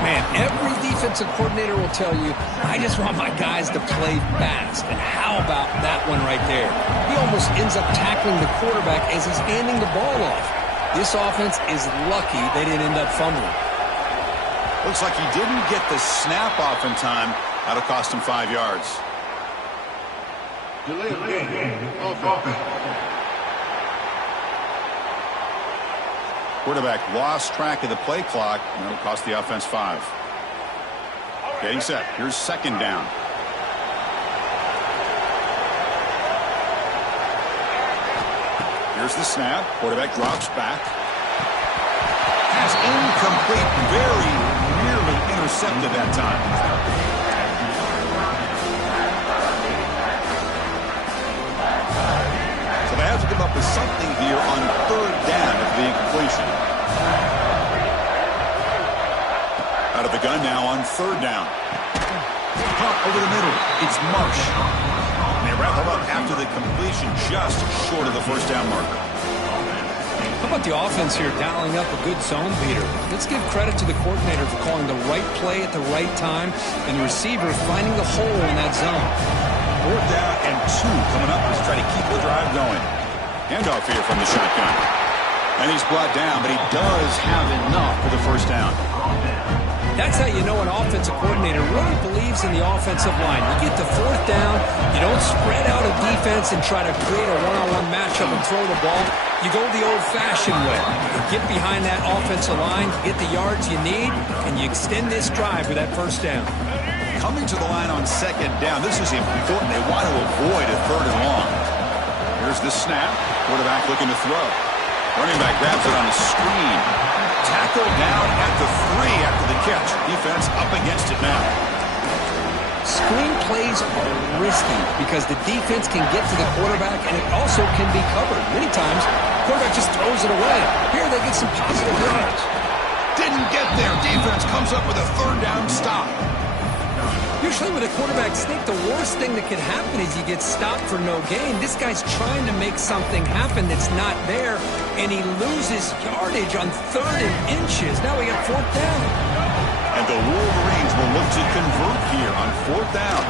Man, every defensive coordinator will tell you, I just want my guys to play fast. And how about that one right there? He almost ends up tackling the quarterback as he's handing the ball off. This offense is lucky they didn't end up fumbling. Looks like he didn't get the snap off in time. That'll cost him 5 yards. Delay of game. Offense. Quarterback lost track of the play clock, and that'll cost the offense 5. Getting set. Here's 2nd down. Here's the snap. Quarterback drops back. Pass incomplete. Very nearly intercepted that time. So they have to come up with something here on 3rd down at the incompletion. Out of the gun now on 3rd down. Pump over the middle. It's Marsh. And they wrap him up after the completion, just short of the 1st down marker. How about the offense here dialing up a good zone beater? Let's give credit to the coordinator for calling the right play at the right time and the receiver finding the hole in that zone. 4th down and 2 coming up to try to keep the drive going. Handoff here from the shotgun. And he's brought down, but he does have enough for the 1st down. That's how you know an offensive coordinator really believes in the offensive line. You get to fourth down, you don't spread out a defense and try to create a one-on-one matchup and throw the ball. You go the old-fashioned way. You get behind that offensive line, you get the yards you need, and you extend this drive with that first down. Coming to the line on second down, this is important. They want to avoid a third and long. Here's the snap. Quarterback looking to throw. Running back grabs it on a screen. Tackled down at the 3 after the catch. Defense up against it now. Screen plays are risky because the defense can get to the quarterback and it also can be covered. Many times, the quarterback just throws it away. Here they get some positive yards. Didn't get there. Defense comes up with a third down stop. Usually with a quarterback sneak, the worst thing that could happen is you get stopped for no gain. This guy's trying to make something happen that's not there, and he loses yardage on 3rd and inches. Now we got 4th down. And the Wolverines will look to convert here on 4th down.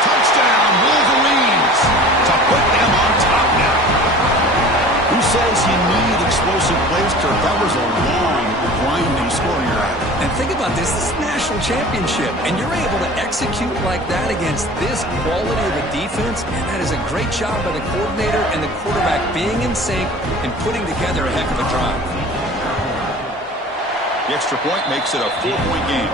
Touchdown, Wolverines, to put them on top now. Who says you need explosive plays, Kirk? That was a long, grinding scoring drive. And think about this. This is a national championship, and you're able to execute like that against this quality of a defense, and that is a great job by the coordinator and the quarterback being in sync and putting together a heck of a drive. The extra point makes it a 4-point game.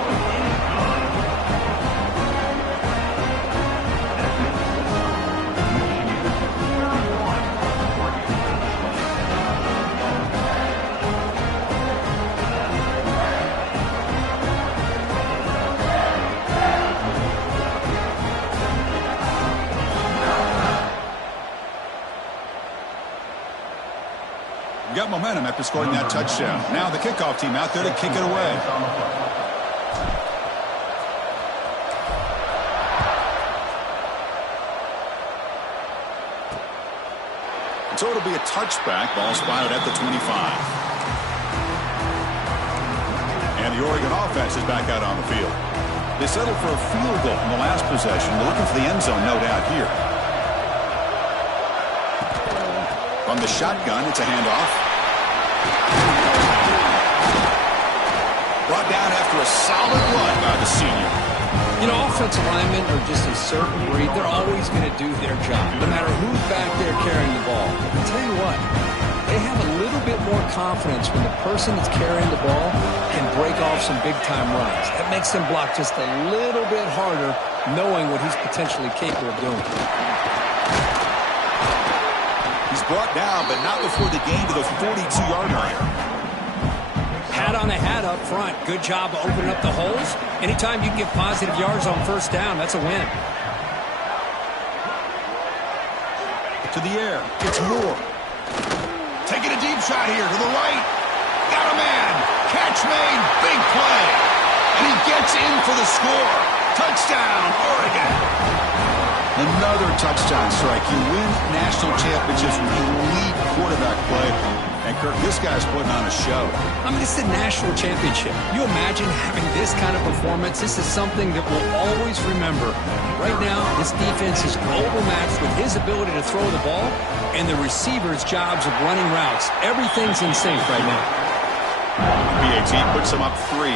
Got momentum after scoring that touchdown. Now the kickoff team out there to kick it away. So it'll be a touchback. Ball spotted at the 25. And the Oregon offense is back out on the field. They settled for a field goal in the last possession. They're looking for the end zone, no doubt here. From the shotgun, it's a handoff. Brought down after a solid run by the senior. You know, offensive linemen are just a certain breed. They're always going to do their job, no matter who's back there carrying the ball. But tell you what, they have a little bit more confidence when the person that's carrying the ball can break off some big-time runs. That makes them block just a little bit harder, knowing what he's potentially capable of doing. He's brought down, but not before the gain to the 42-yard line. Hat on a hat up front. Good job of opening up the holes. Anytime you can get positive yards on first down, that's a win. To the air. It's Moore. Taking a deep shot here to the right. Got a man. Catch made. Big play. And he gets in for the score. Touchdown, Oregon. Another touchdown strike. You win national championships with elite quarterback play. And, Kirk, this guy's putting on a show. I mean, it's a national championship. You imagine having this kind of performance? This is something that we'll always remember. Right now, this defense is overmatched with his ability to throw the ball and the receivers' jobs of running routes. Everything's in sync right now. BAT puts him up 3.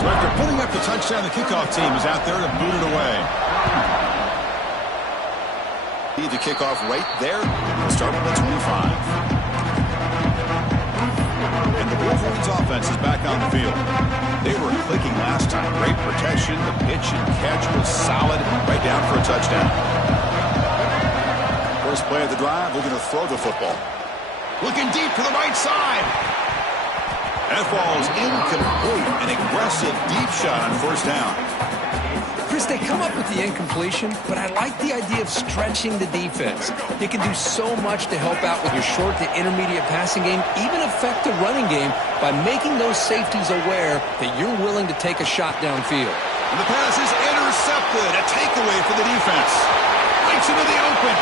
So after putting up the touchdown, the kickoff team is out there to boot it away. Need to kick off right there. We'll start with the 25. And the Wolverines offense is back on the field. They were clicking last time. Great protection. The pitch and catch was solid. Right down for a touchdown. First play of the drive, looking to throw the football. Looking deep to the right side. That falls incomplete. An aggressive deep shot on first down. Chris, they come up with the incompletion, but I like the idea of stretching the defense. You can do so much to help out with your short to intermediate passing game, even affect the running game by making those safeties aware that you're willing to take a shot downfield. And the pass is intercepted. A takeaway for the defense. Breaks into the open.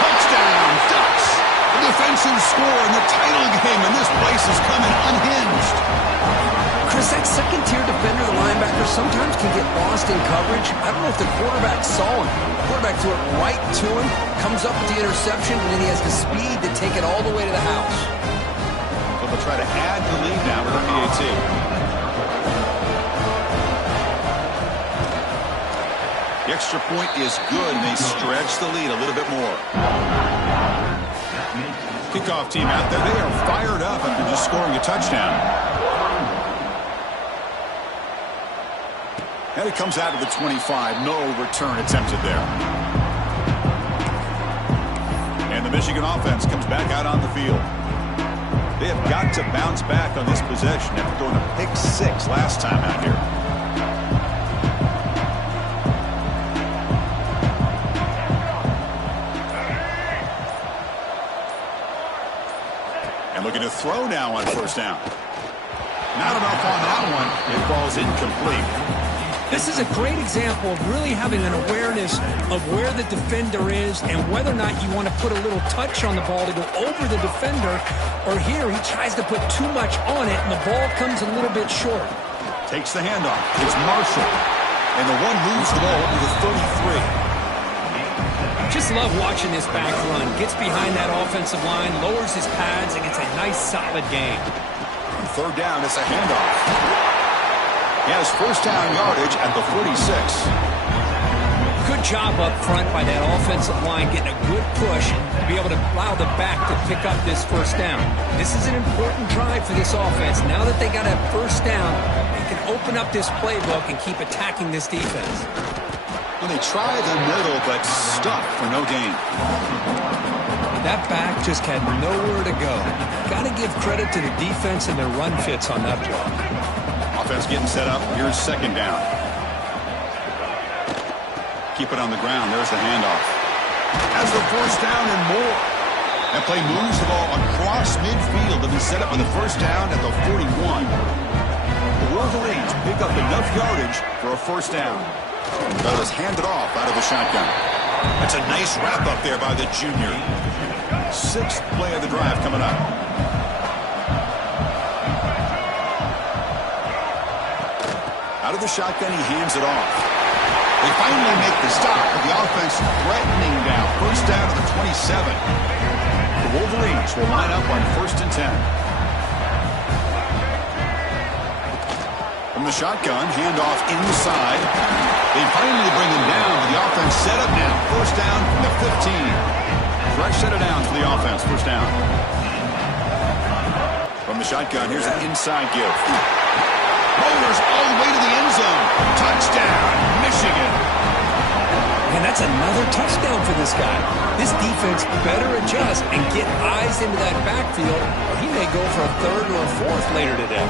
Touchdown, Ducks. A defensive score in the title game, and this place is coming unhinged. Chris, that second-tier defender, the linebacker, sometimes can get lost in coverage. I don't know if the quarterback saw him. The quarterback threw it right to him, comes up with the interception, and then he has the speed to take it all the way to the house. The They'll try to add the lead now with a PAT. The extra point is good, and they stretch the lead a little bit more. Kickoff team out there. They are fired up after just scoring a touchdown. And it comes out of the 25. No return attempted there. And the Michigan offense comes back out on the field. They have got to bounce back on this possession after throwing a pick 6 last time out here. And looking to throw now on first down. Not enough on that one. It falls incomplete. This is a great example of really having an awareness of where the defender is and whether or not you want to put a little touch on the ball to go over the defender, or here he tries to put too much on it and the ball comes a little bit short. Takes the handoff. It's Marshall. And the one moves the ball to the 33. Just love watching this back run. Gets behind that offensive line, lowers his pads, and gets a nice solid gain. On third down, it's a handoff. He has first down yardage at the 46. Good job up front by that offensive line, getting a good push to be able to allow the back to pick up this first down. This is an important drive for this offense. Now that they got a first down, they can open up this playbook and keep attacking this defense. Well, they tried the middle, but stuck for no gain. That back just had nowhere to go. Got to give credit to the defense and their run fits on that play. Offense getting set up. Here's second down. Keep it on the ground. There's the handoff. Has the first down and more. That play moves the ball across midfield and is set up with a first down at the 41. The Wolverines pick up enough yardage for a first down. Ball is handed off out of the shotgun. That's a nice wrap up there by the junior. 6th play of the drive coming up. Out of the shotgun, he hands it off. They finally make the stop, but the offense threatening now. First down to the 27. The Wolverines will line up on 1st and 10. From the shotgun, handoff inside. They finally bring him down, but the offense set up now. First down from the 15. Fresh set of downs for the offense. First down. From the shotgun, here's an inside give. Rollers all the way to the end zone. Touchdown, Michigan. And that's another touchdown for this guy. This defense better adjust and get eyes into that backfield, or he may go for a 3rd or a 4th later today.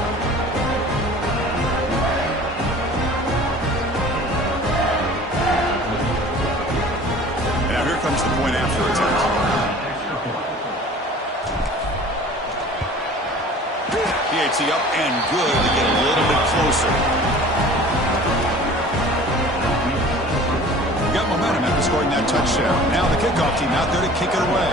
And now here comes the point after attempt. PAT up and good to get a little bit closer. We got momentum after scoring that touchdown. Now the kickoff team out there to kick it away.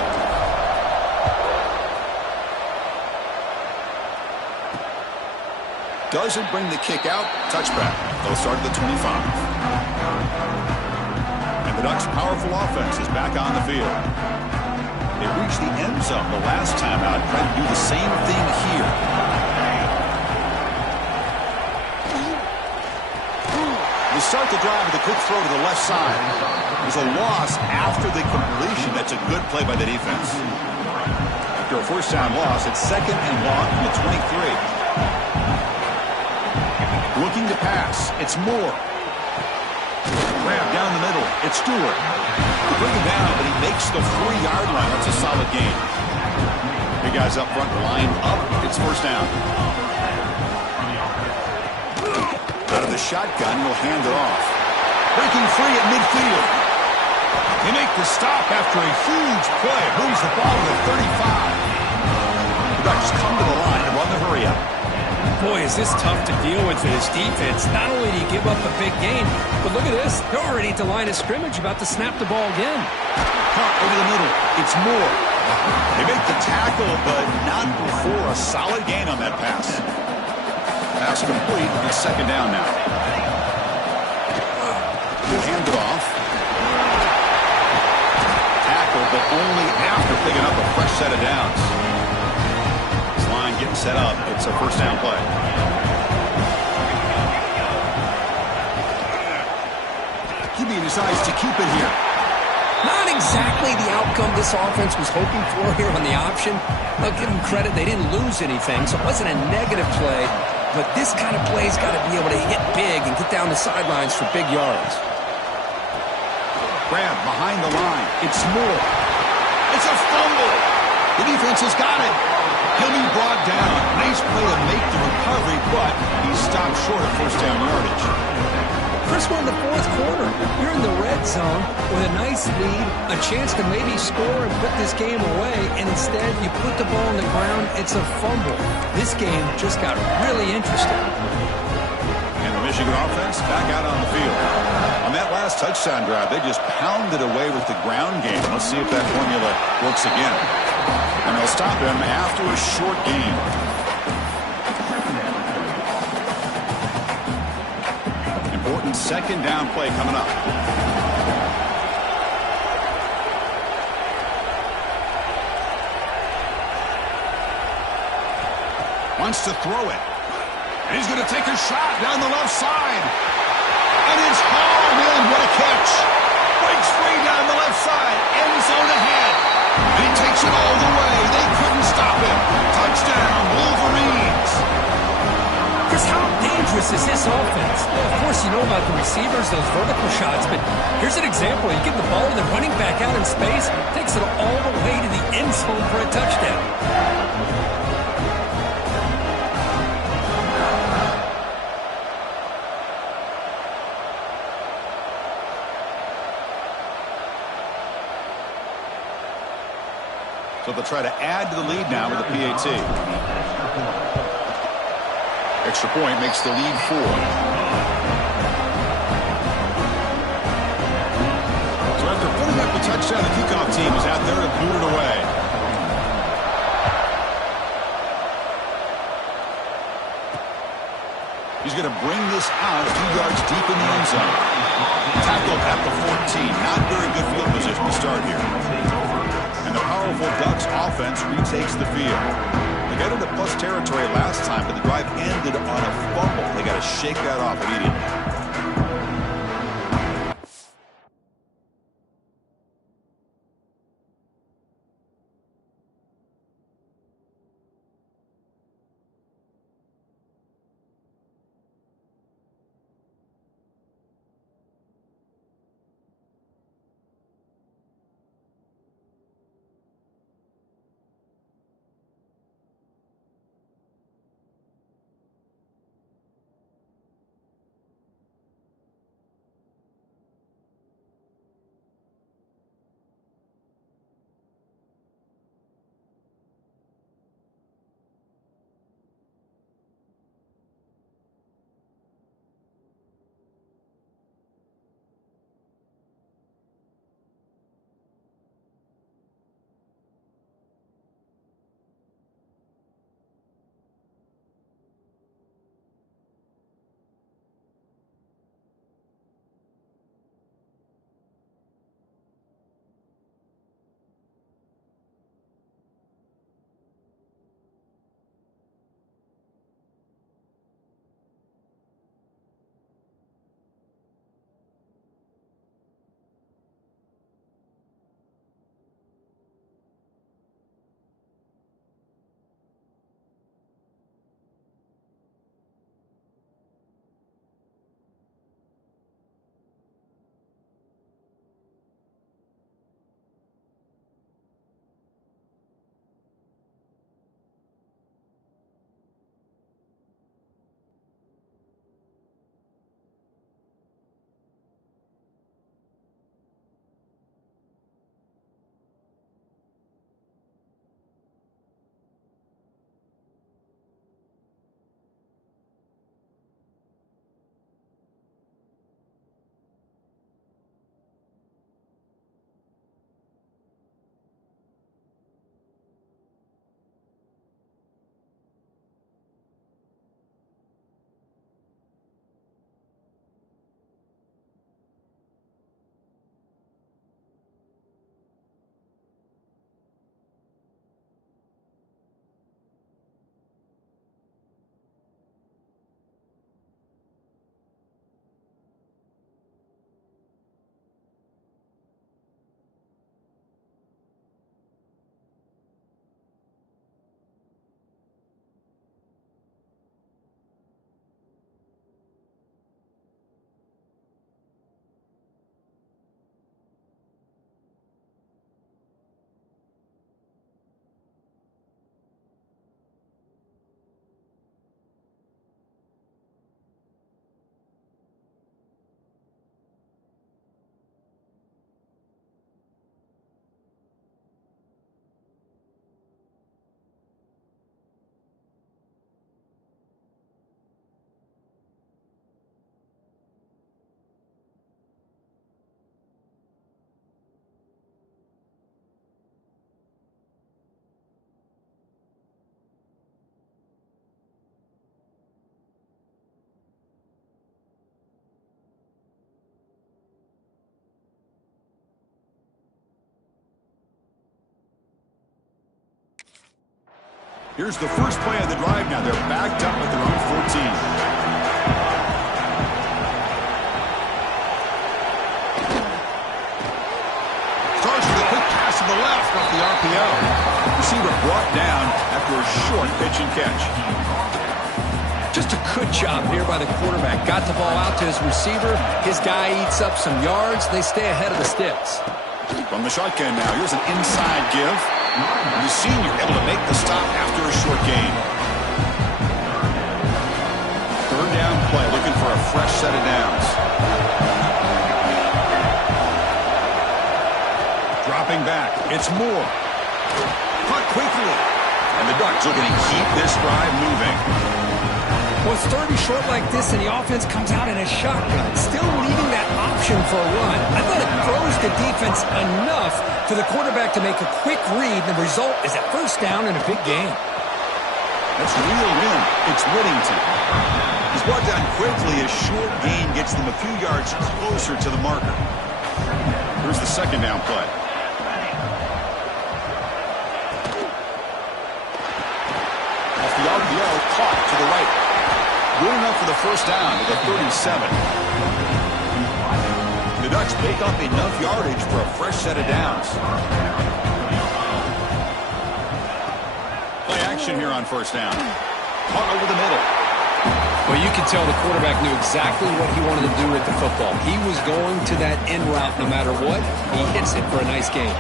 Doesn't bring the kick out. Touchback. They'll start at the 25. And the Ducks' powerful offense is back on the field. They reached the end zone the last time out. Try to do the same thing here. They start the drive with a quick throw to the left side. There's a loss after the completion. That's a good play by the defense. After a first down loss, it's 2nd and long from the 23. Looking to pass. It's Moore. Grab down the middle. It's Stewart. They bring him down, but he makes the 4-yard line. That's a solid gain. Big guys up front, line up. It's first down. Out of the shotgun, he'll hand it off. Breaking free at midfield. They make the stop after a huge play. Moves the ball to the 35. The Ducks come to the line and run the hurry up. Boy, is this tough to deal with for this defense. Not only do you give up a big gain, but look at this. They're already at the line of scrimmage, about to snap the ball again. Caught over the middle. It's Moore. They make the tackle, but not before a solid gain on that pass. Pass complete. It's second down now. He'll hand it off. Tackle, but only after picking up a fresh set of downs. This line getting set set up. It's a first down play. QB decides to keep it here. Not exactly the outcome this offense was hoping for here on the option. I'll give them credit. They didn't lose anything, so it wasn't a negative play. But this kind of play's got to be able to hit big and get down the sidelines for big yards. Grab behind the line. It's Moore. It's a fumble. The defense has got it. He'll be brought down. Nice play to make the recovery, but he stopped short of first down yardage. Chris, we're in the fourth quarter. You're in the red zone with a nice lead, a chance to maybe score and put this game away, and instead you put the ball on the ground. It's a fumble. This game just got really interesting. And the Michigan offense back out on the field. On that last touchdown drive, they just pounded away with the ground game. Let's see if that formula works again. And they'll stop him after a short gain. Important second down play coming up. Wants to throw it. And he's going to take a shot down the left side. And it's hauled in. What a catch. Breaks free down the left side. End zone ahead. And he takes it all the way. They couldn't stop him. Touchdown, Wolverines. Chris, how dangerous is this offense? Well, of course, you know about the receivers, those vertical shots, but here's an example. You give the ball to the running back out in space, takes it all the way to the end zone for a touchdown. So they'll try to add to the lead now with the PAT. Extra point makes the lead 4. So after putting up the touchdown, the kickoff team is out there to boot it away. He's going to bring this out a few yards deep in the end zone. Tackled at the 14. Not very good field position to start here. And the powerful Ducks offense retakes the field. They got into plus territory last time, but the drive ended on a fumble. They got to shake that off immediately. Here's the first play of the drive now. They're backed up at their own 14. Starts with a quick pass to the left off the RPO. Receiver brought down after a short pitch and catch. Just a good job here by the quarterback. Got the ball out to his receiver. His guy eats up some yards. They stay ahead of the sticks. From the shotgun now, here's an inside give. And the senior able to make the stop after a short gain. Third down play, looking for a fresh set of downs. Dropping back, it's Moore. Caught quickly. And the Ducks looking to keep this drive moving. Well, it's third and short like this, and the offense comes out in a shotgun, still leaving that option for a run. I thought it throws the defense enough for the quarterback to make a quick read. The result is a first down in a big game. That's reeled in. It's Whittington. He's brought down quickly. A short gain gets them a few yards closer to the marker. Here's the second down play. Off the RPO, caught to the right. Good enough for the first down to the 37. The Ducks pick up enough yardage for a fresh set of downs. Play action here on first down. Caught over the middle. Well, you can tell the quarterback knew exactly what he wanted to do with the football. He was going to that end route no matter what. He hits it for a nice gain.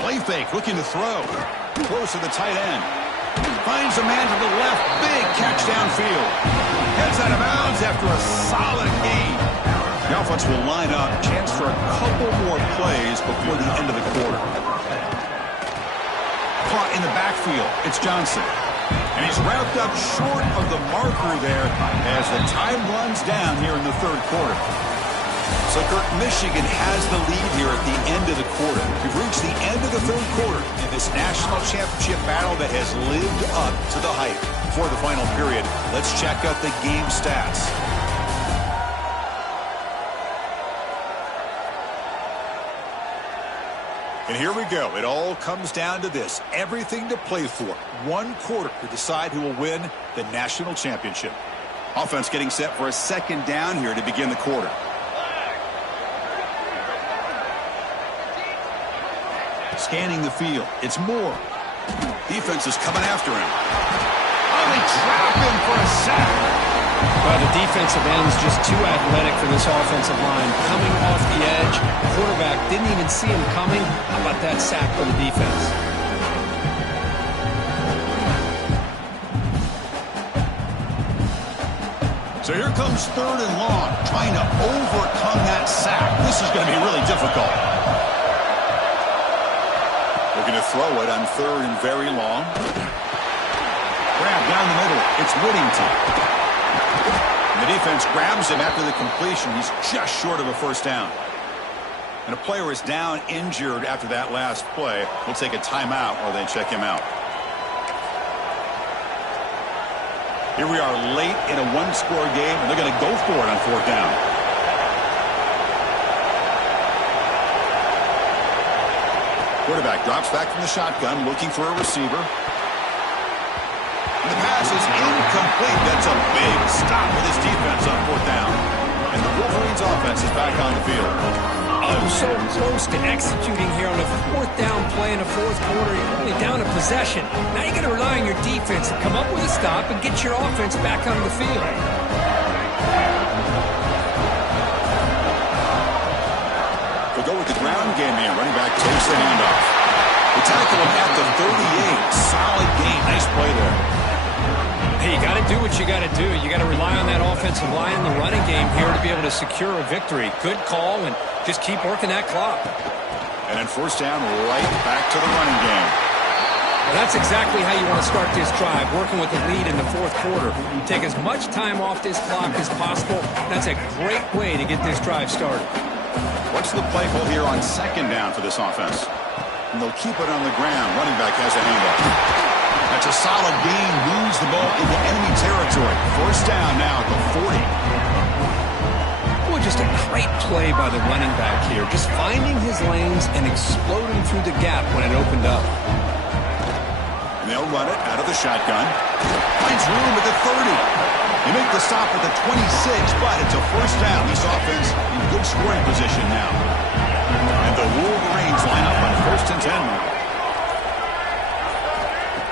Play fake, looking to throw. Close to the tight end. Finds a man to the left. Big catch downfield. Heads out of bounds after a solid gain. The offense will line up. Chance for a couple more plays before the end of the quarter. Caught in the backfield. It's Johnson. And he's wrapped up short of the marker there as the time runs down here in the third quarter. So, Kirk, Michigan has the lead here at the end of the quarter. We've reached the end of the third quarter in this national championship battle that has lived up to the hype. For the final period, let's check out the game stats. And here we go. It all comes down to this. Everything to play for. One quarter to decide who will win the national championship. Offense getting set for a second down here to begin the quarter. Scanning the field. It's Moore. Defense is coming after him. Oh, they trap him for a sack. Well, the defensive end's just too athletic for this offensive line. Coming off the edge, quarterback didn't even see him coming. How about that sack for the defense? So here comes third and long, trying to overcome that sack. This is going to be really difficult. Looking to throw it on third and very long. Grab down the middle. It's Whittington. And the defense grabs him after the completion. He's just short of a first down. And a player is down injured after that last play. We'll take a timeout while they check him out. Here we are late in a one-score game, and they're going to go for it on fourth down. Quarterback drops back from the shotgun, looking for a receiver. And the pass is incomplete. That's a big stop with his defense on fourth down. And the Wolverines offense is back on the field. Oh, so close to executing here on a fourth down play in the fourth quarter. You're only down a possession. Now you got to rely on your defense to come up with a stop and get your offense back on the field. They'll go with the ground game here. Running back takes the handoff. They tackle him at the 38. Solid gain. Nice play there. Hey, you got to do what you got to do. You got to rely on that offensive line in the running game here to be able to secure a victory. Good call, and just keep working that clock. And then first down, right back to the running game. Well, that's exactly how you want to start this drive, working with the lead in the fourth quarter. Take as much time off this clock as possible. That's a great way to get this drive started. What's the play call here on second down for this offense? And they'll keep it on the ground. Running back has a handoff. That's a solid gain. Moves the ball into enemy territory. First down now at the 40. Well, just a great play by the running back here. Just finding his lanes and exploding through the gap when it opened up. And they'll run it out of the shotgun. Finds room at the 30. They make the stop at the 26, but it's a first down. This offense in good scoring position now. And the Wolverines line up on 1st and 10 now.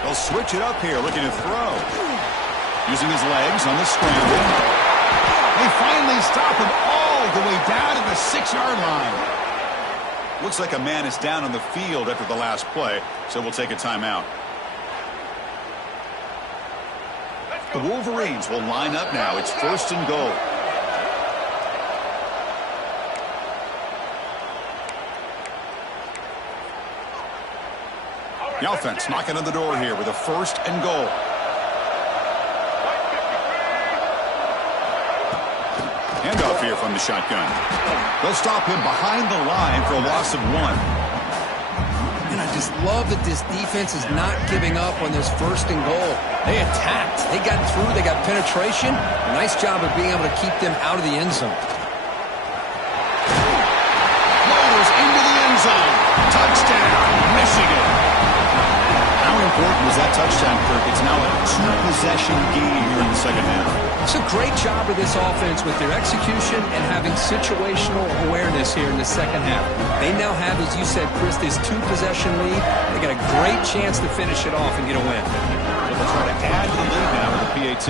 They'll switch it up here, looking to throw. Using his legs on the scramble. They finally stop him all the way down to the 6-yard line. Looks like a man is down on the field after the last play, so we'll take a timeout. The Wolverines will line up now. It's 1st and goal. The offense knocking on the door here with a 1st and goal. Handoff here from the shotgun. They'll stop him behind the line for a loss of 1. And I just love that this defense is not giving up on this 1st and goal. They attacked. They got through. They got penetration. A nice job of being able to keep them out of the end zone. Floaters into the end zone. Touchdown, Michigan. How important was that touchdown, Kirk? It's now a 2-possession game here in the second half. It's a great job of this offense with their execution and having situational awareness here in the second half. They now have, as you said, Chris, this 2-possession lead. They got a great chance to finish it off and get a win. They'll try to add to the lead now with the PAT.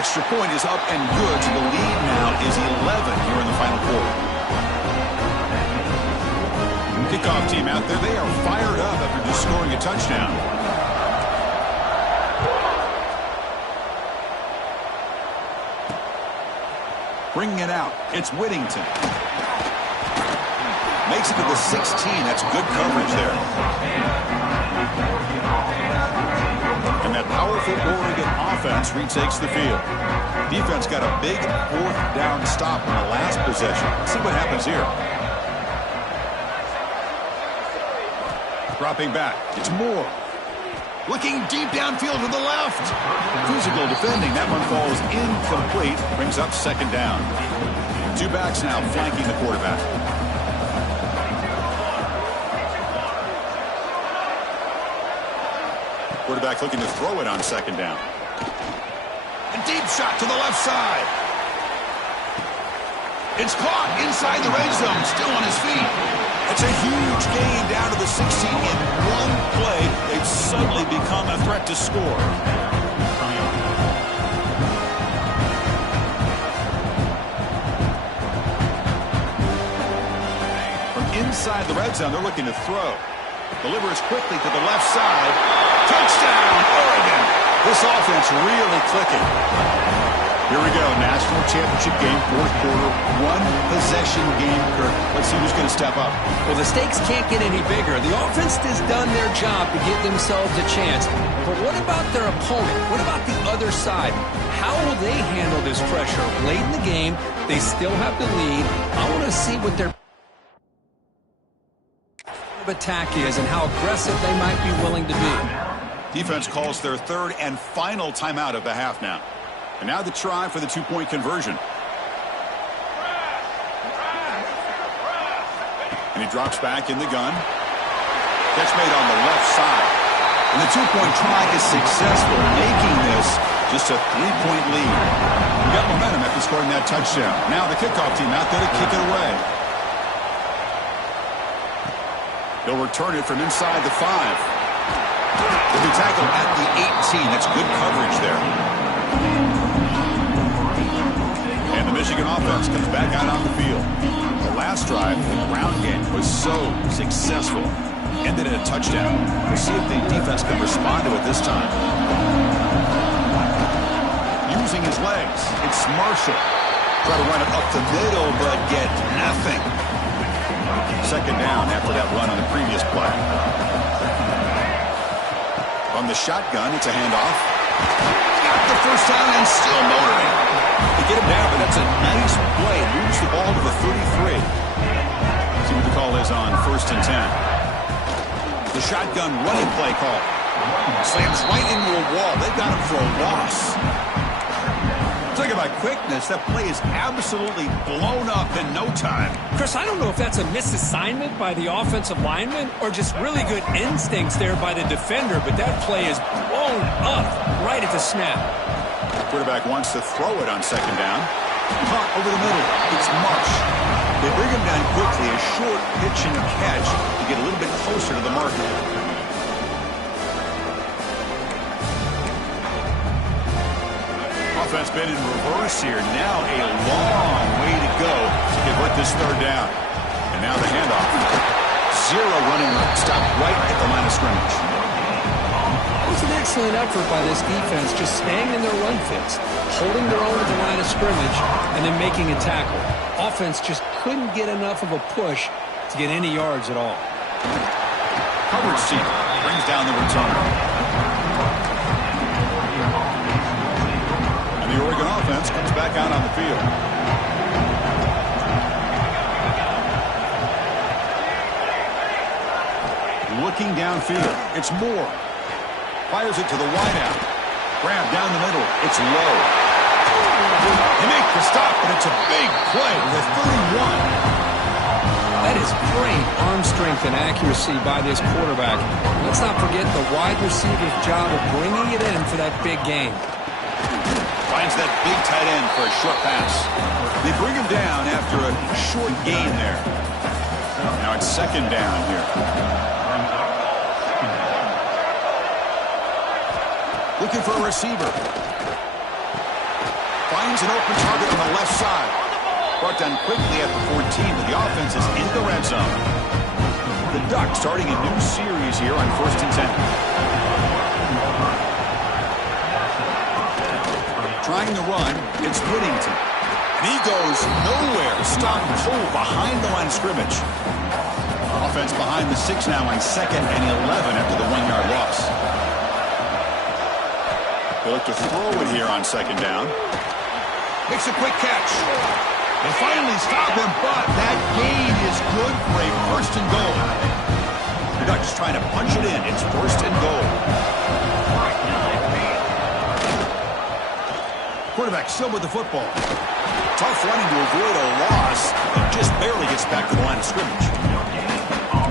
Extra point is up and good, so the lead now is 11 here in the final quarter. Kickoff team out there. They are fired up after just scoring a touchdown. Bringing it out. It's Whittington. Makes it to the 16. That's good coverage there. And that powerful Oregon offense retakes the field. Defense got a big 4th down stop on the last possession. Let's see what happens here. Dropping back. It's Moore. Looking deep downfield to the left. Physical defending. That one falls incomplete. Brings up 2nd down. 2 backs now flanking the quarterback. Quarterback looking to throw it on 2nd down. A deep shot to the left side. It's caught inside the red zone. Still on his feet. It's a huge gain down to the 16 in one play. They've suddenly become a threat to score. From inside the red zone, they're looking to throw. Delivers quickly to the left side. Touchdown, Oregon! This offense really clicking. Here we go, national championship game, 4th quarter, 1-possession game, Kirk. Let's see who's going to step up. Well, the stakes can't get any bigger. The offense has done their job to give themselves a chance. But what about their opponent? What about the other side? How will they handle this pressure? Late in the game, they still have the lead. I want to see what their attack is and how aggressive they might be willing to be. Defense calls their 3rd and final timeout of the half now. And now the try for the 2-point conversion. And he drops back in the gun. Catch made on the left side. And the 2-point try is successful, making this just a 3-point lead. We got momentum after scoring that touchdown. Now the kickoff team out there to kick it away. They'll return it from inside the 5. They'll be tackled at the 18. That's good coverage there. And the Michigan offense comes back out on the field. The last drive, the ground game, was so successful. Ended in a touchdown. We'll see if the defense can respond to it this time. Using his legs, it's Marshall. Try to run it up the middle, but get nothing. 2nd down after that run on the previous play. On the shotgun, it's a handoff. Got the first down and still motoring. They get him down, but that's a nice play. Moves the ball to the 33. See what the call is on 1st and 10. The shotgun running play call. Slams right into a wall. They've got him for a loss. Talk about quickness. That play is absolutely blown up in no time. Chris, I don't know if that's a misassignment by the offensive lineman or just really good instincts there by the defender, but that play is blown up right at the snap. Quarterback wants to throw it on second down. Caught over the middle. It's Marsh. They bring him down quickly. A short pitch and catch to get a little bit closer to the marker. Offense been in reverse here. Now a long way to go to convert this third down. And now the handoff. Zero running room. Stopped right at the line of scrimmage. It was an excellent effort by this defense, just staying in their run fits, holding their own at the line of scrimmage, and then making a tackle. Offense just couldn't get enough of a push to get any yards at all. Coverage team brings down the return. And the Oregon offense comes back out on the field. Looking downfield. It's Moore. Fires it to the wideout. Grab down the middle. It's low. They make the stop, but it's a big play with 31. That is great arm strength and accuracy by this quarterback. Let's not forget the wide receiver's job of bringing it in for that big game. Finds that big tight end for a short pass. They bring him down after a short gain there. Now it's second down here. Looking for a receiver. Finds an open target on the left side. Brought down quickly at the 14, but the offense is in the red zone. The Ducks starting a new series here on 1st and 10. Trying to run, it's Whittington. And he goes nowhere. Stopped cold behind the line of scrimmage. Offense behind the 6 now on 2nd and 11 after the 1-yard loss. They look to throw it here on 2nd down. Makes a quick catch. They finally stop him, but that gain is good for a 1st and goal. The Ducks trying to punch it in. It's 1st and goal. Quarterback still with the football. Tough running to avoid a loss. He just barely gets back to the line of scrimmage.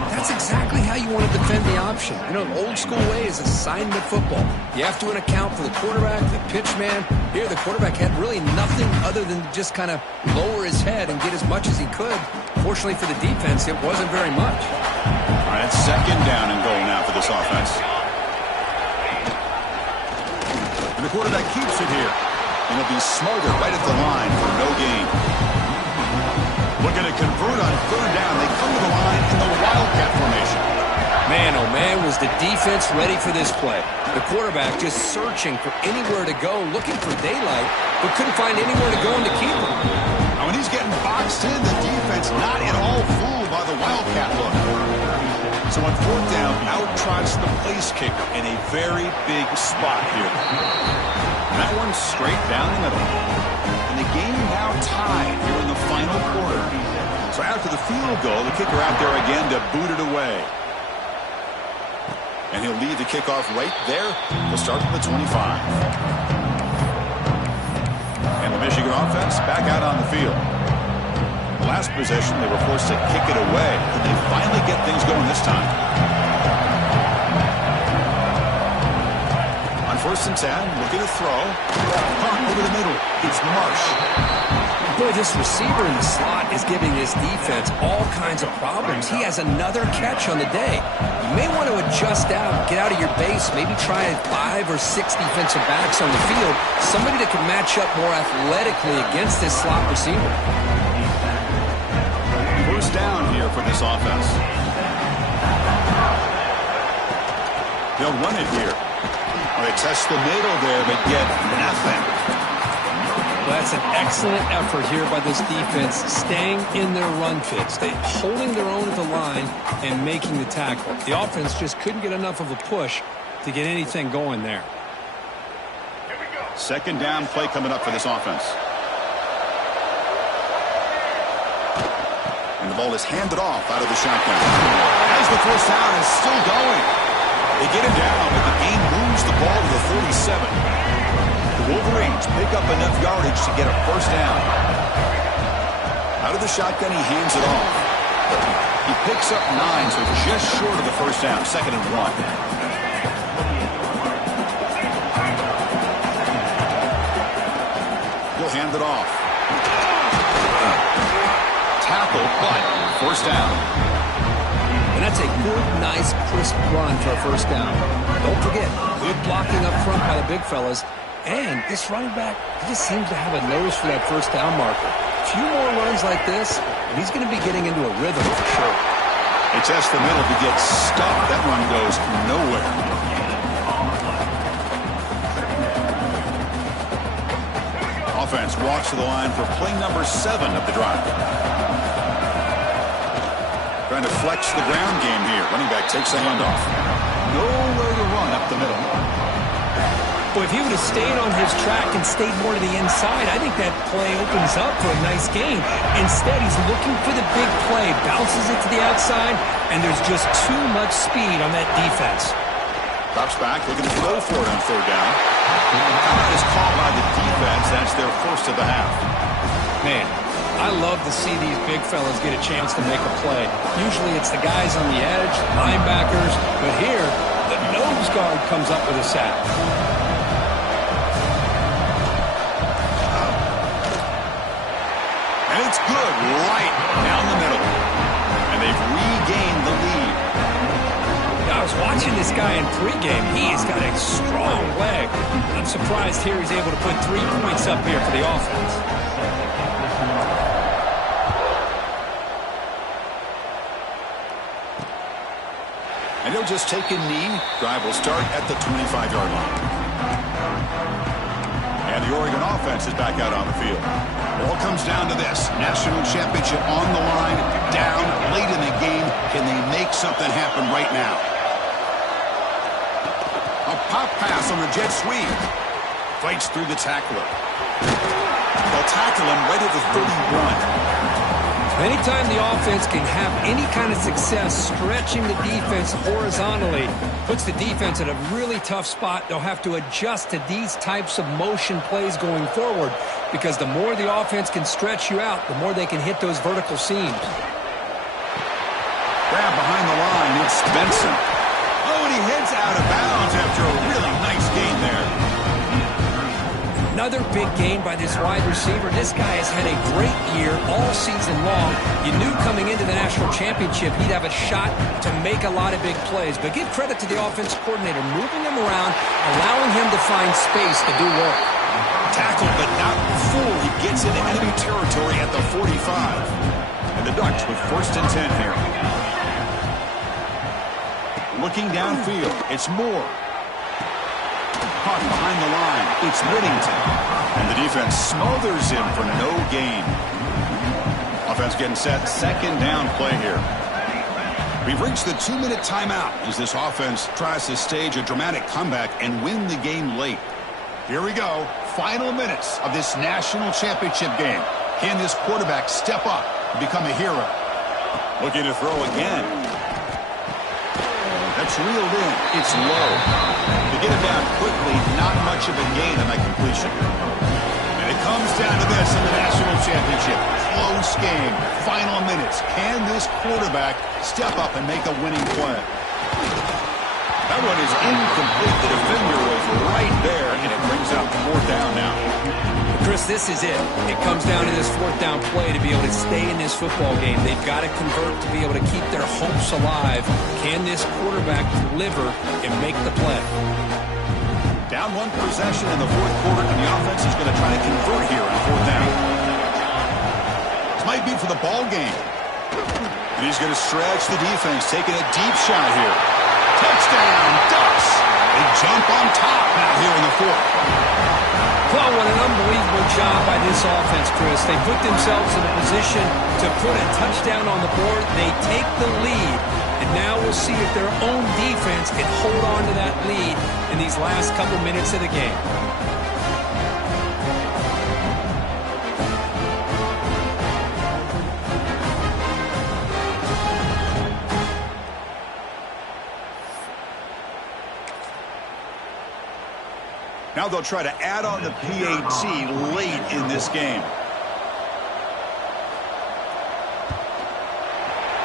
That's exactly how you want to defend the option. You know, the old school way is assignment football. You have to account for the quarterback, the pitch man. Here, the quarterback had really nothing other than just kind of lower his head and get as much as he could. Fortunately for the defense, it wasn't very much. All right, it's 2nd down and goal now for this offense. And the quarterback keeps it here. And he'll be smothered right at the line for no gain. Looking to convert on 3rd down. They come to the line in the Wildcat formation. Man, oh man, was the defense ready for this play. The quarterback just searching for anywhere to go, looking for daylight, but couldn't find anywhere to go in the keeper. Now when he's getting boxed in, the defense not at all fooled by the Wildcat look. So on 4th down, out trots the place kicker in a very big spot here. And that one's straight down the middle. And the game now tied here in the final quarter. So after the field goal, the kicker out there again to boot it away. And he'll lead the kickoff right there. He'll start from the 25. And the Michigan offense back out on the field. Last possession, they were forced to kick it away. But they finally get things going this time. On 1st and 10, looking to throw. Caught over the middle. It's Marsh. Boy, this receiver in the slot is giving this defense all kinds of problems. He has another catch on the day. You may want to adjust out, get out of your base, maybe try 5 or 6 defensive backs on the field, somebody that can match up more athletically against this slot receiver. 1st down here for this offense. They'll run it here. Well, they test the middle there, but get nothing. That's an excellent effort here by this defense, staying in their run fits. They holding their own at the line and making the tackle. The offense just couldn't get enough of a push to get anything going there. 2nd down play coming up for this offense. And the ball is handed off out of the shotgun. As the 1st down is still going. They get it down, but the game moves the ball to the 37. The The Wolverines pick up enough yardage to get a first down. Out of the shotgun, he hands it off. He picks up 9, so just short of the first down, 2nd and 1. He'll hand it off. Tackle, but first down. And that's a good, nice, crisp run for a first down. Don't forget, good blocking up front by the big fellas. And this running back, he just seems to have a nose for that first down marker. A few more runs like this, and he's going to be getting into a rhythm for sure. They test the middle to get stuck. That run goes nowhere. Offense walks to the line for play number 7 of the drive. Trying to flex the ground game here. Running back takes the handoff. Nowhere to run up the middle. Well, if he would have stayed on his track and stayed more to the inside, I think that play opens up for a nice gain. Instead, he's looking for the big play, bounces it to the outside, and there's just too much speed on that defense. Drops back, looking to go for it on 3rd down. That is called by the defense. That's their first of the half. Man, I love to see these big fellas get a chance to make a play. Usually it's the guys on the edge, linebackers, but here, the nose guard comes up with a sack. And it's good right down the middle. And they've regained the lead. I was watching this guy in pregame. He has got a strong leg. I'm surprised here he's able to put 3 points up here for the offense. And he'll just take a knee. Drive will start at the 25-yard line. And the Oregon offense is back out on the field. It all comes down to this. National championship on the line, down late in the game. Can they make something happen right now? A pop pass on the jet sweep. Fights through the tackler. They'll tackle him right at the 31. Anytime the offense can have any kind of success stretching the defense horizontally, puts the defense in a really tough spot. They'll have to adjust to these types of motion plays going forward, because the more the offense can stretch you out, the more they can hit those vertical seams. Grab behind the line, it's Benson. Oh, and he heads out of bounds after a really nice gain there. Another big gain by this wide receiver. This guy has had a great year all season long. You knew coming into the national championship he'd have a shot to make a lot of big plays. But give credit to the offensive coordinator, moving him around, allowing him to find space to do work. Tackled, but not before he gets into enemy territory at the 45. And the Ducks with 1st and 10 here. Looking downfield, it's Moore. Caught behind the line, it's Whittington. And the defense smothers him for no gain. Offense getting set, 2nd down play here. We've reached the 2-minute timeout as this offense tries to stage a dramatic comeback and win the game late. Here we go, final minutes of this national championship game. Can this quarterback step up and become a hero? Looking to throw again. That's reeled in. It's low. To get it down quickly, not much of a gain on that completion. And it comes down to this in the national championship. Close game. Final minutes. Can this quarterback step up and make a winning play? That one is incomplete. The defender was right there, and it brings up 4th down now. Chris, this is it. It comes down to this 4th down play to be able to stay in this football game. They've got to convert to be able to keep their hopes alive. Can this quarterback deliver and make the play? Down 1 possession in the 4th quarter, and the offense is going to try to convert here on 4th down. This might be for the ball game. And he's going to stretch the defense, taking a deep shot here. Touchdown, Ducks! They jump on top now here in the 4th. Well, what an unbelievable job by this offense, Chris. They put themselves in a position to put a touchdown on the board. They take the lead, and now we'll see if their own defense can hold on to that lead in these last couple minutes of the game. Now they'll try to add on the PAT late in this game.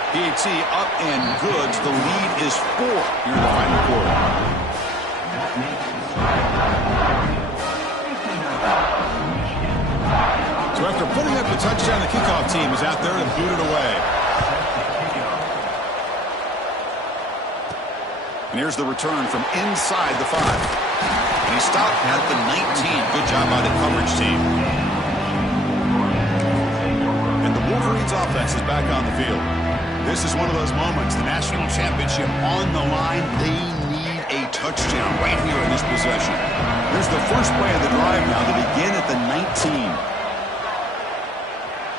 PAT up and good. The lead is 4 here in the final quarter. So after putting up the touchdown, the kickoff team is out there to boot it away. And here's the return from inside the 5. And he stopped at the 19. Good job by the coverage team. And the Wolverines offense is back on the field. This is one of those moments, the national championship on the line. They need a touchdown right here in this possession. Here's the first play of the drive now to begin at the 19.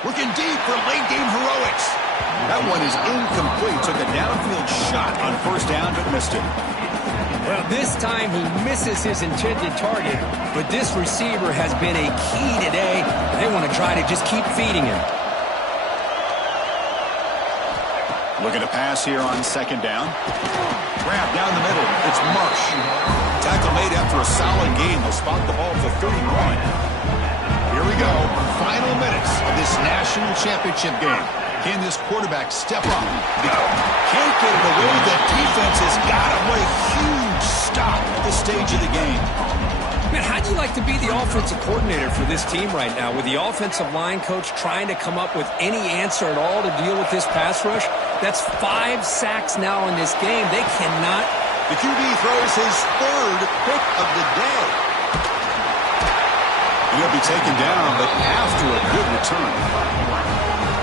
Looking deep for late-game heroics. That one is incomplete. Took a downfield shot on first down, but missed it. Well, this time he misses his intended target, but this receiver has been a key today. They want to try to just keep feeding him. Looking to pass here on second down. Grab down the middle. It's Marsh. Tackle made after a solid game. They'll spot the ball for 31. Here we go. Final minutes of this national championship game. Can this quarterback step up? Can't get it away. The defense has got him. What a huge stop at this stage of the game. Man, how do you like to be the offensive coordinator for this team right now with the offensive line coach trying to come up with any answer at all to deal with this pass rush? That's 5 sacks now in this game. They cannot. The QB throws his 3rd pick of the day. He'll be taken down, but after a good return.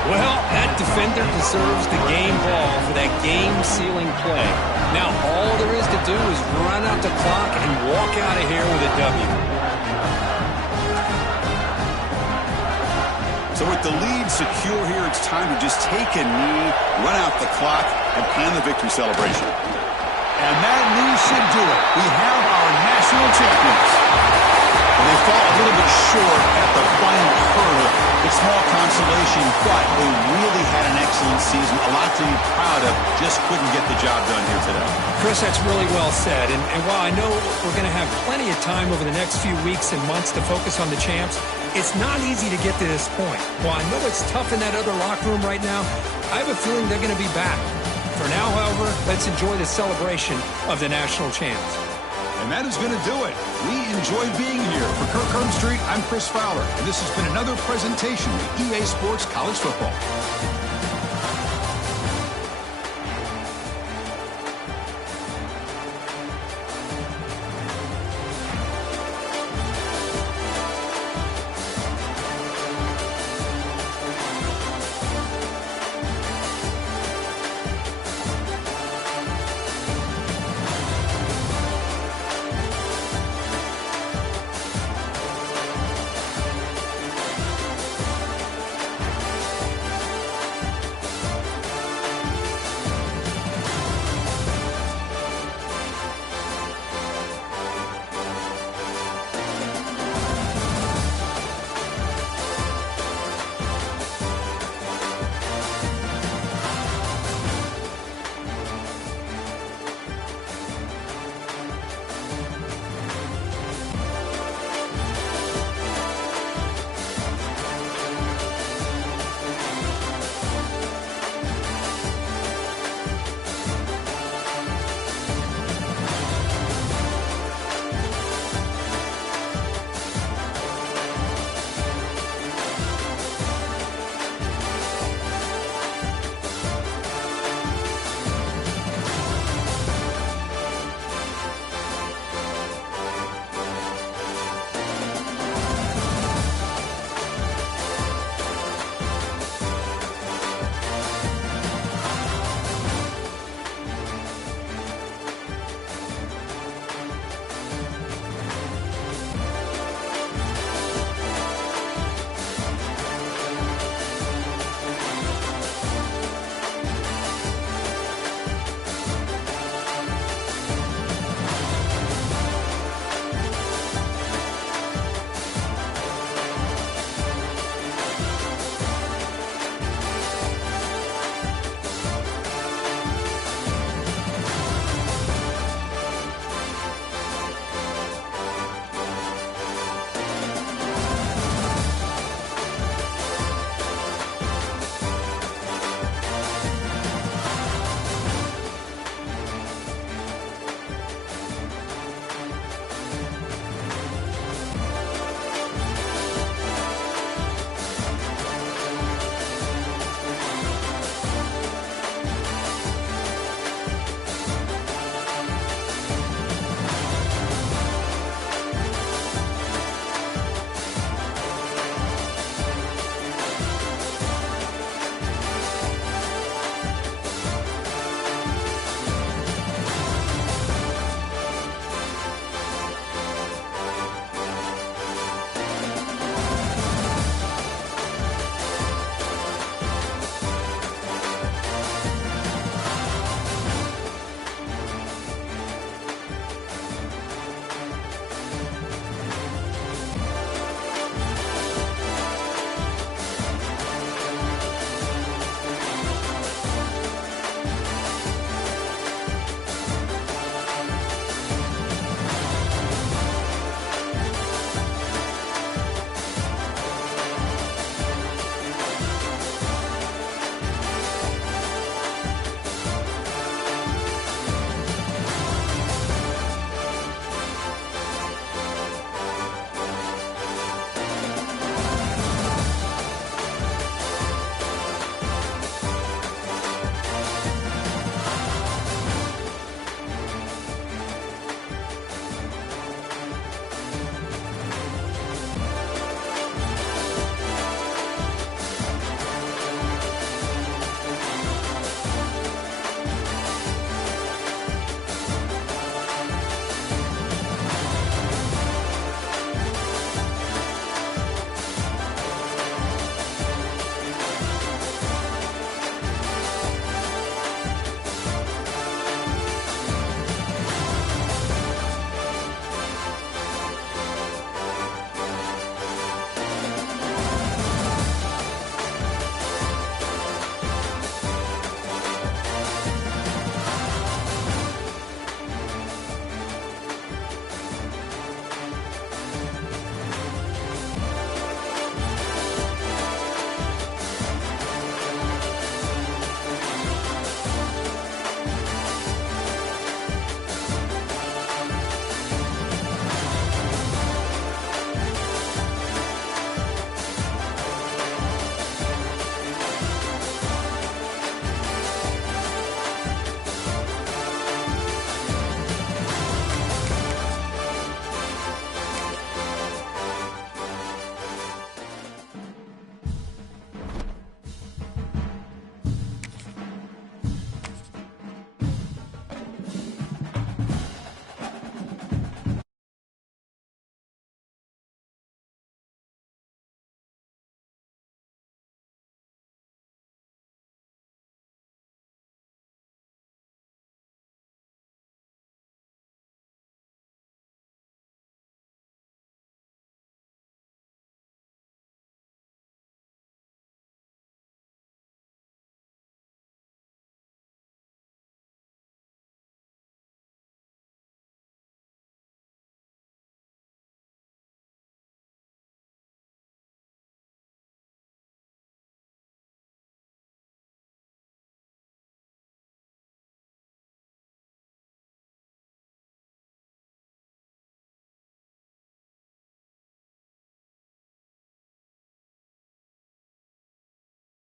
Well, that defender deserves the game ball for that game-sealing play. Now, all there is to do is run out the clock and walk out of here with a W. So with the lead secure here, it's time to just take a knee, run out the clock, and plan the victory celebration. And that knee should do it. We have our national champions. And they fall a little bit short at the final hurdle. It's small consolation, but they really had an excellent season. A lot to be proud of. Just couldn't get the job done here today. Chris, that's really well said. And while I know we're going to have plenty of time over the next few weeks and months to focus on the champs, it's not easy to get to this point. While I know it's tough in that other locker room right now, I have a feeling they're going to be back. For now, however, let's enjoy the celebration of the national champs. And that is going to do it. We enjoyed being here. For Kirk Herbstreit, I'm Chris Fowler, and this has been another presentation of EA Sports College Football.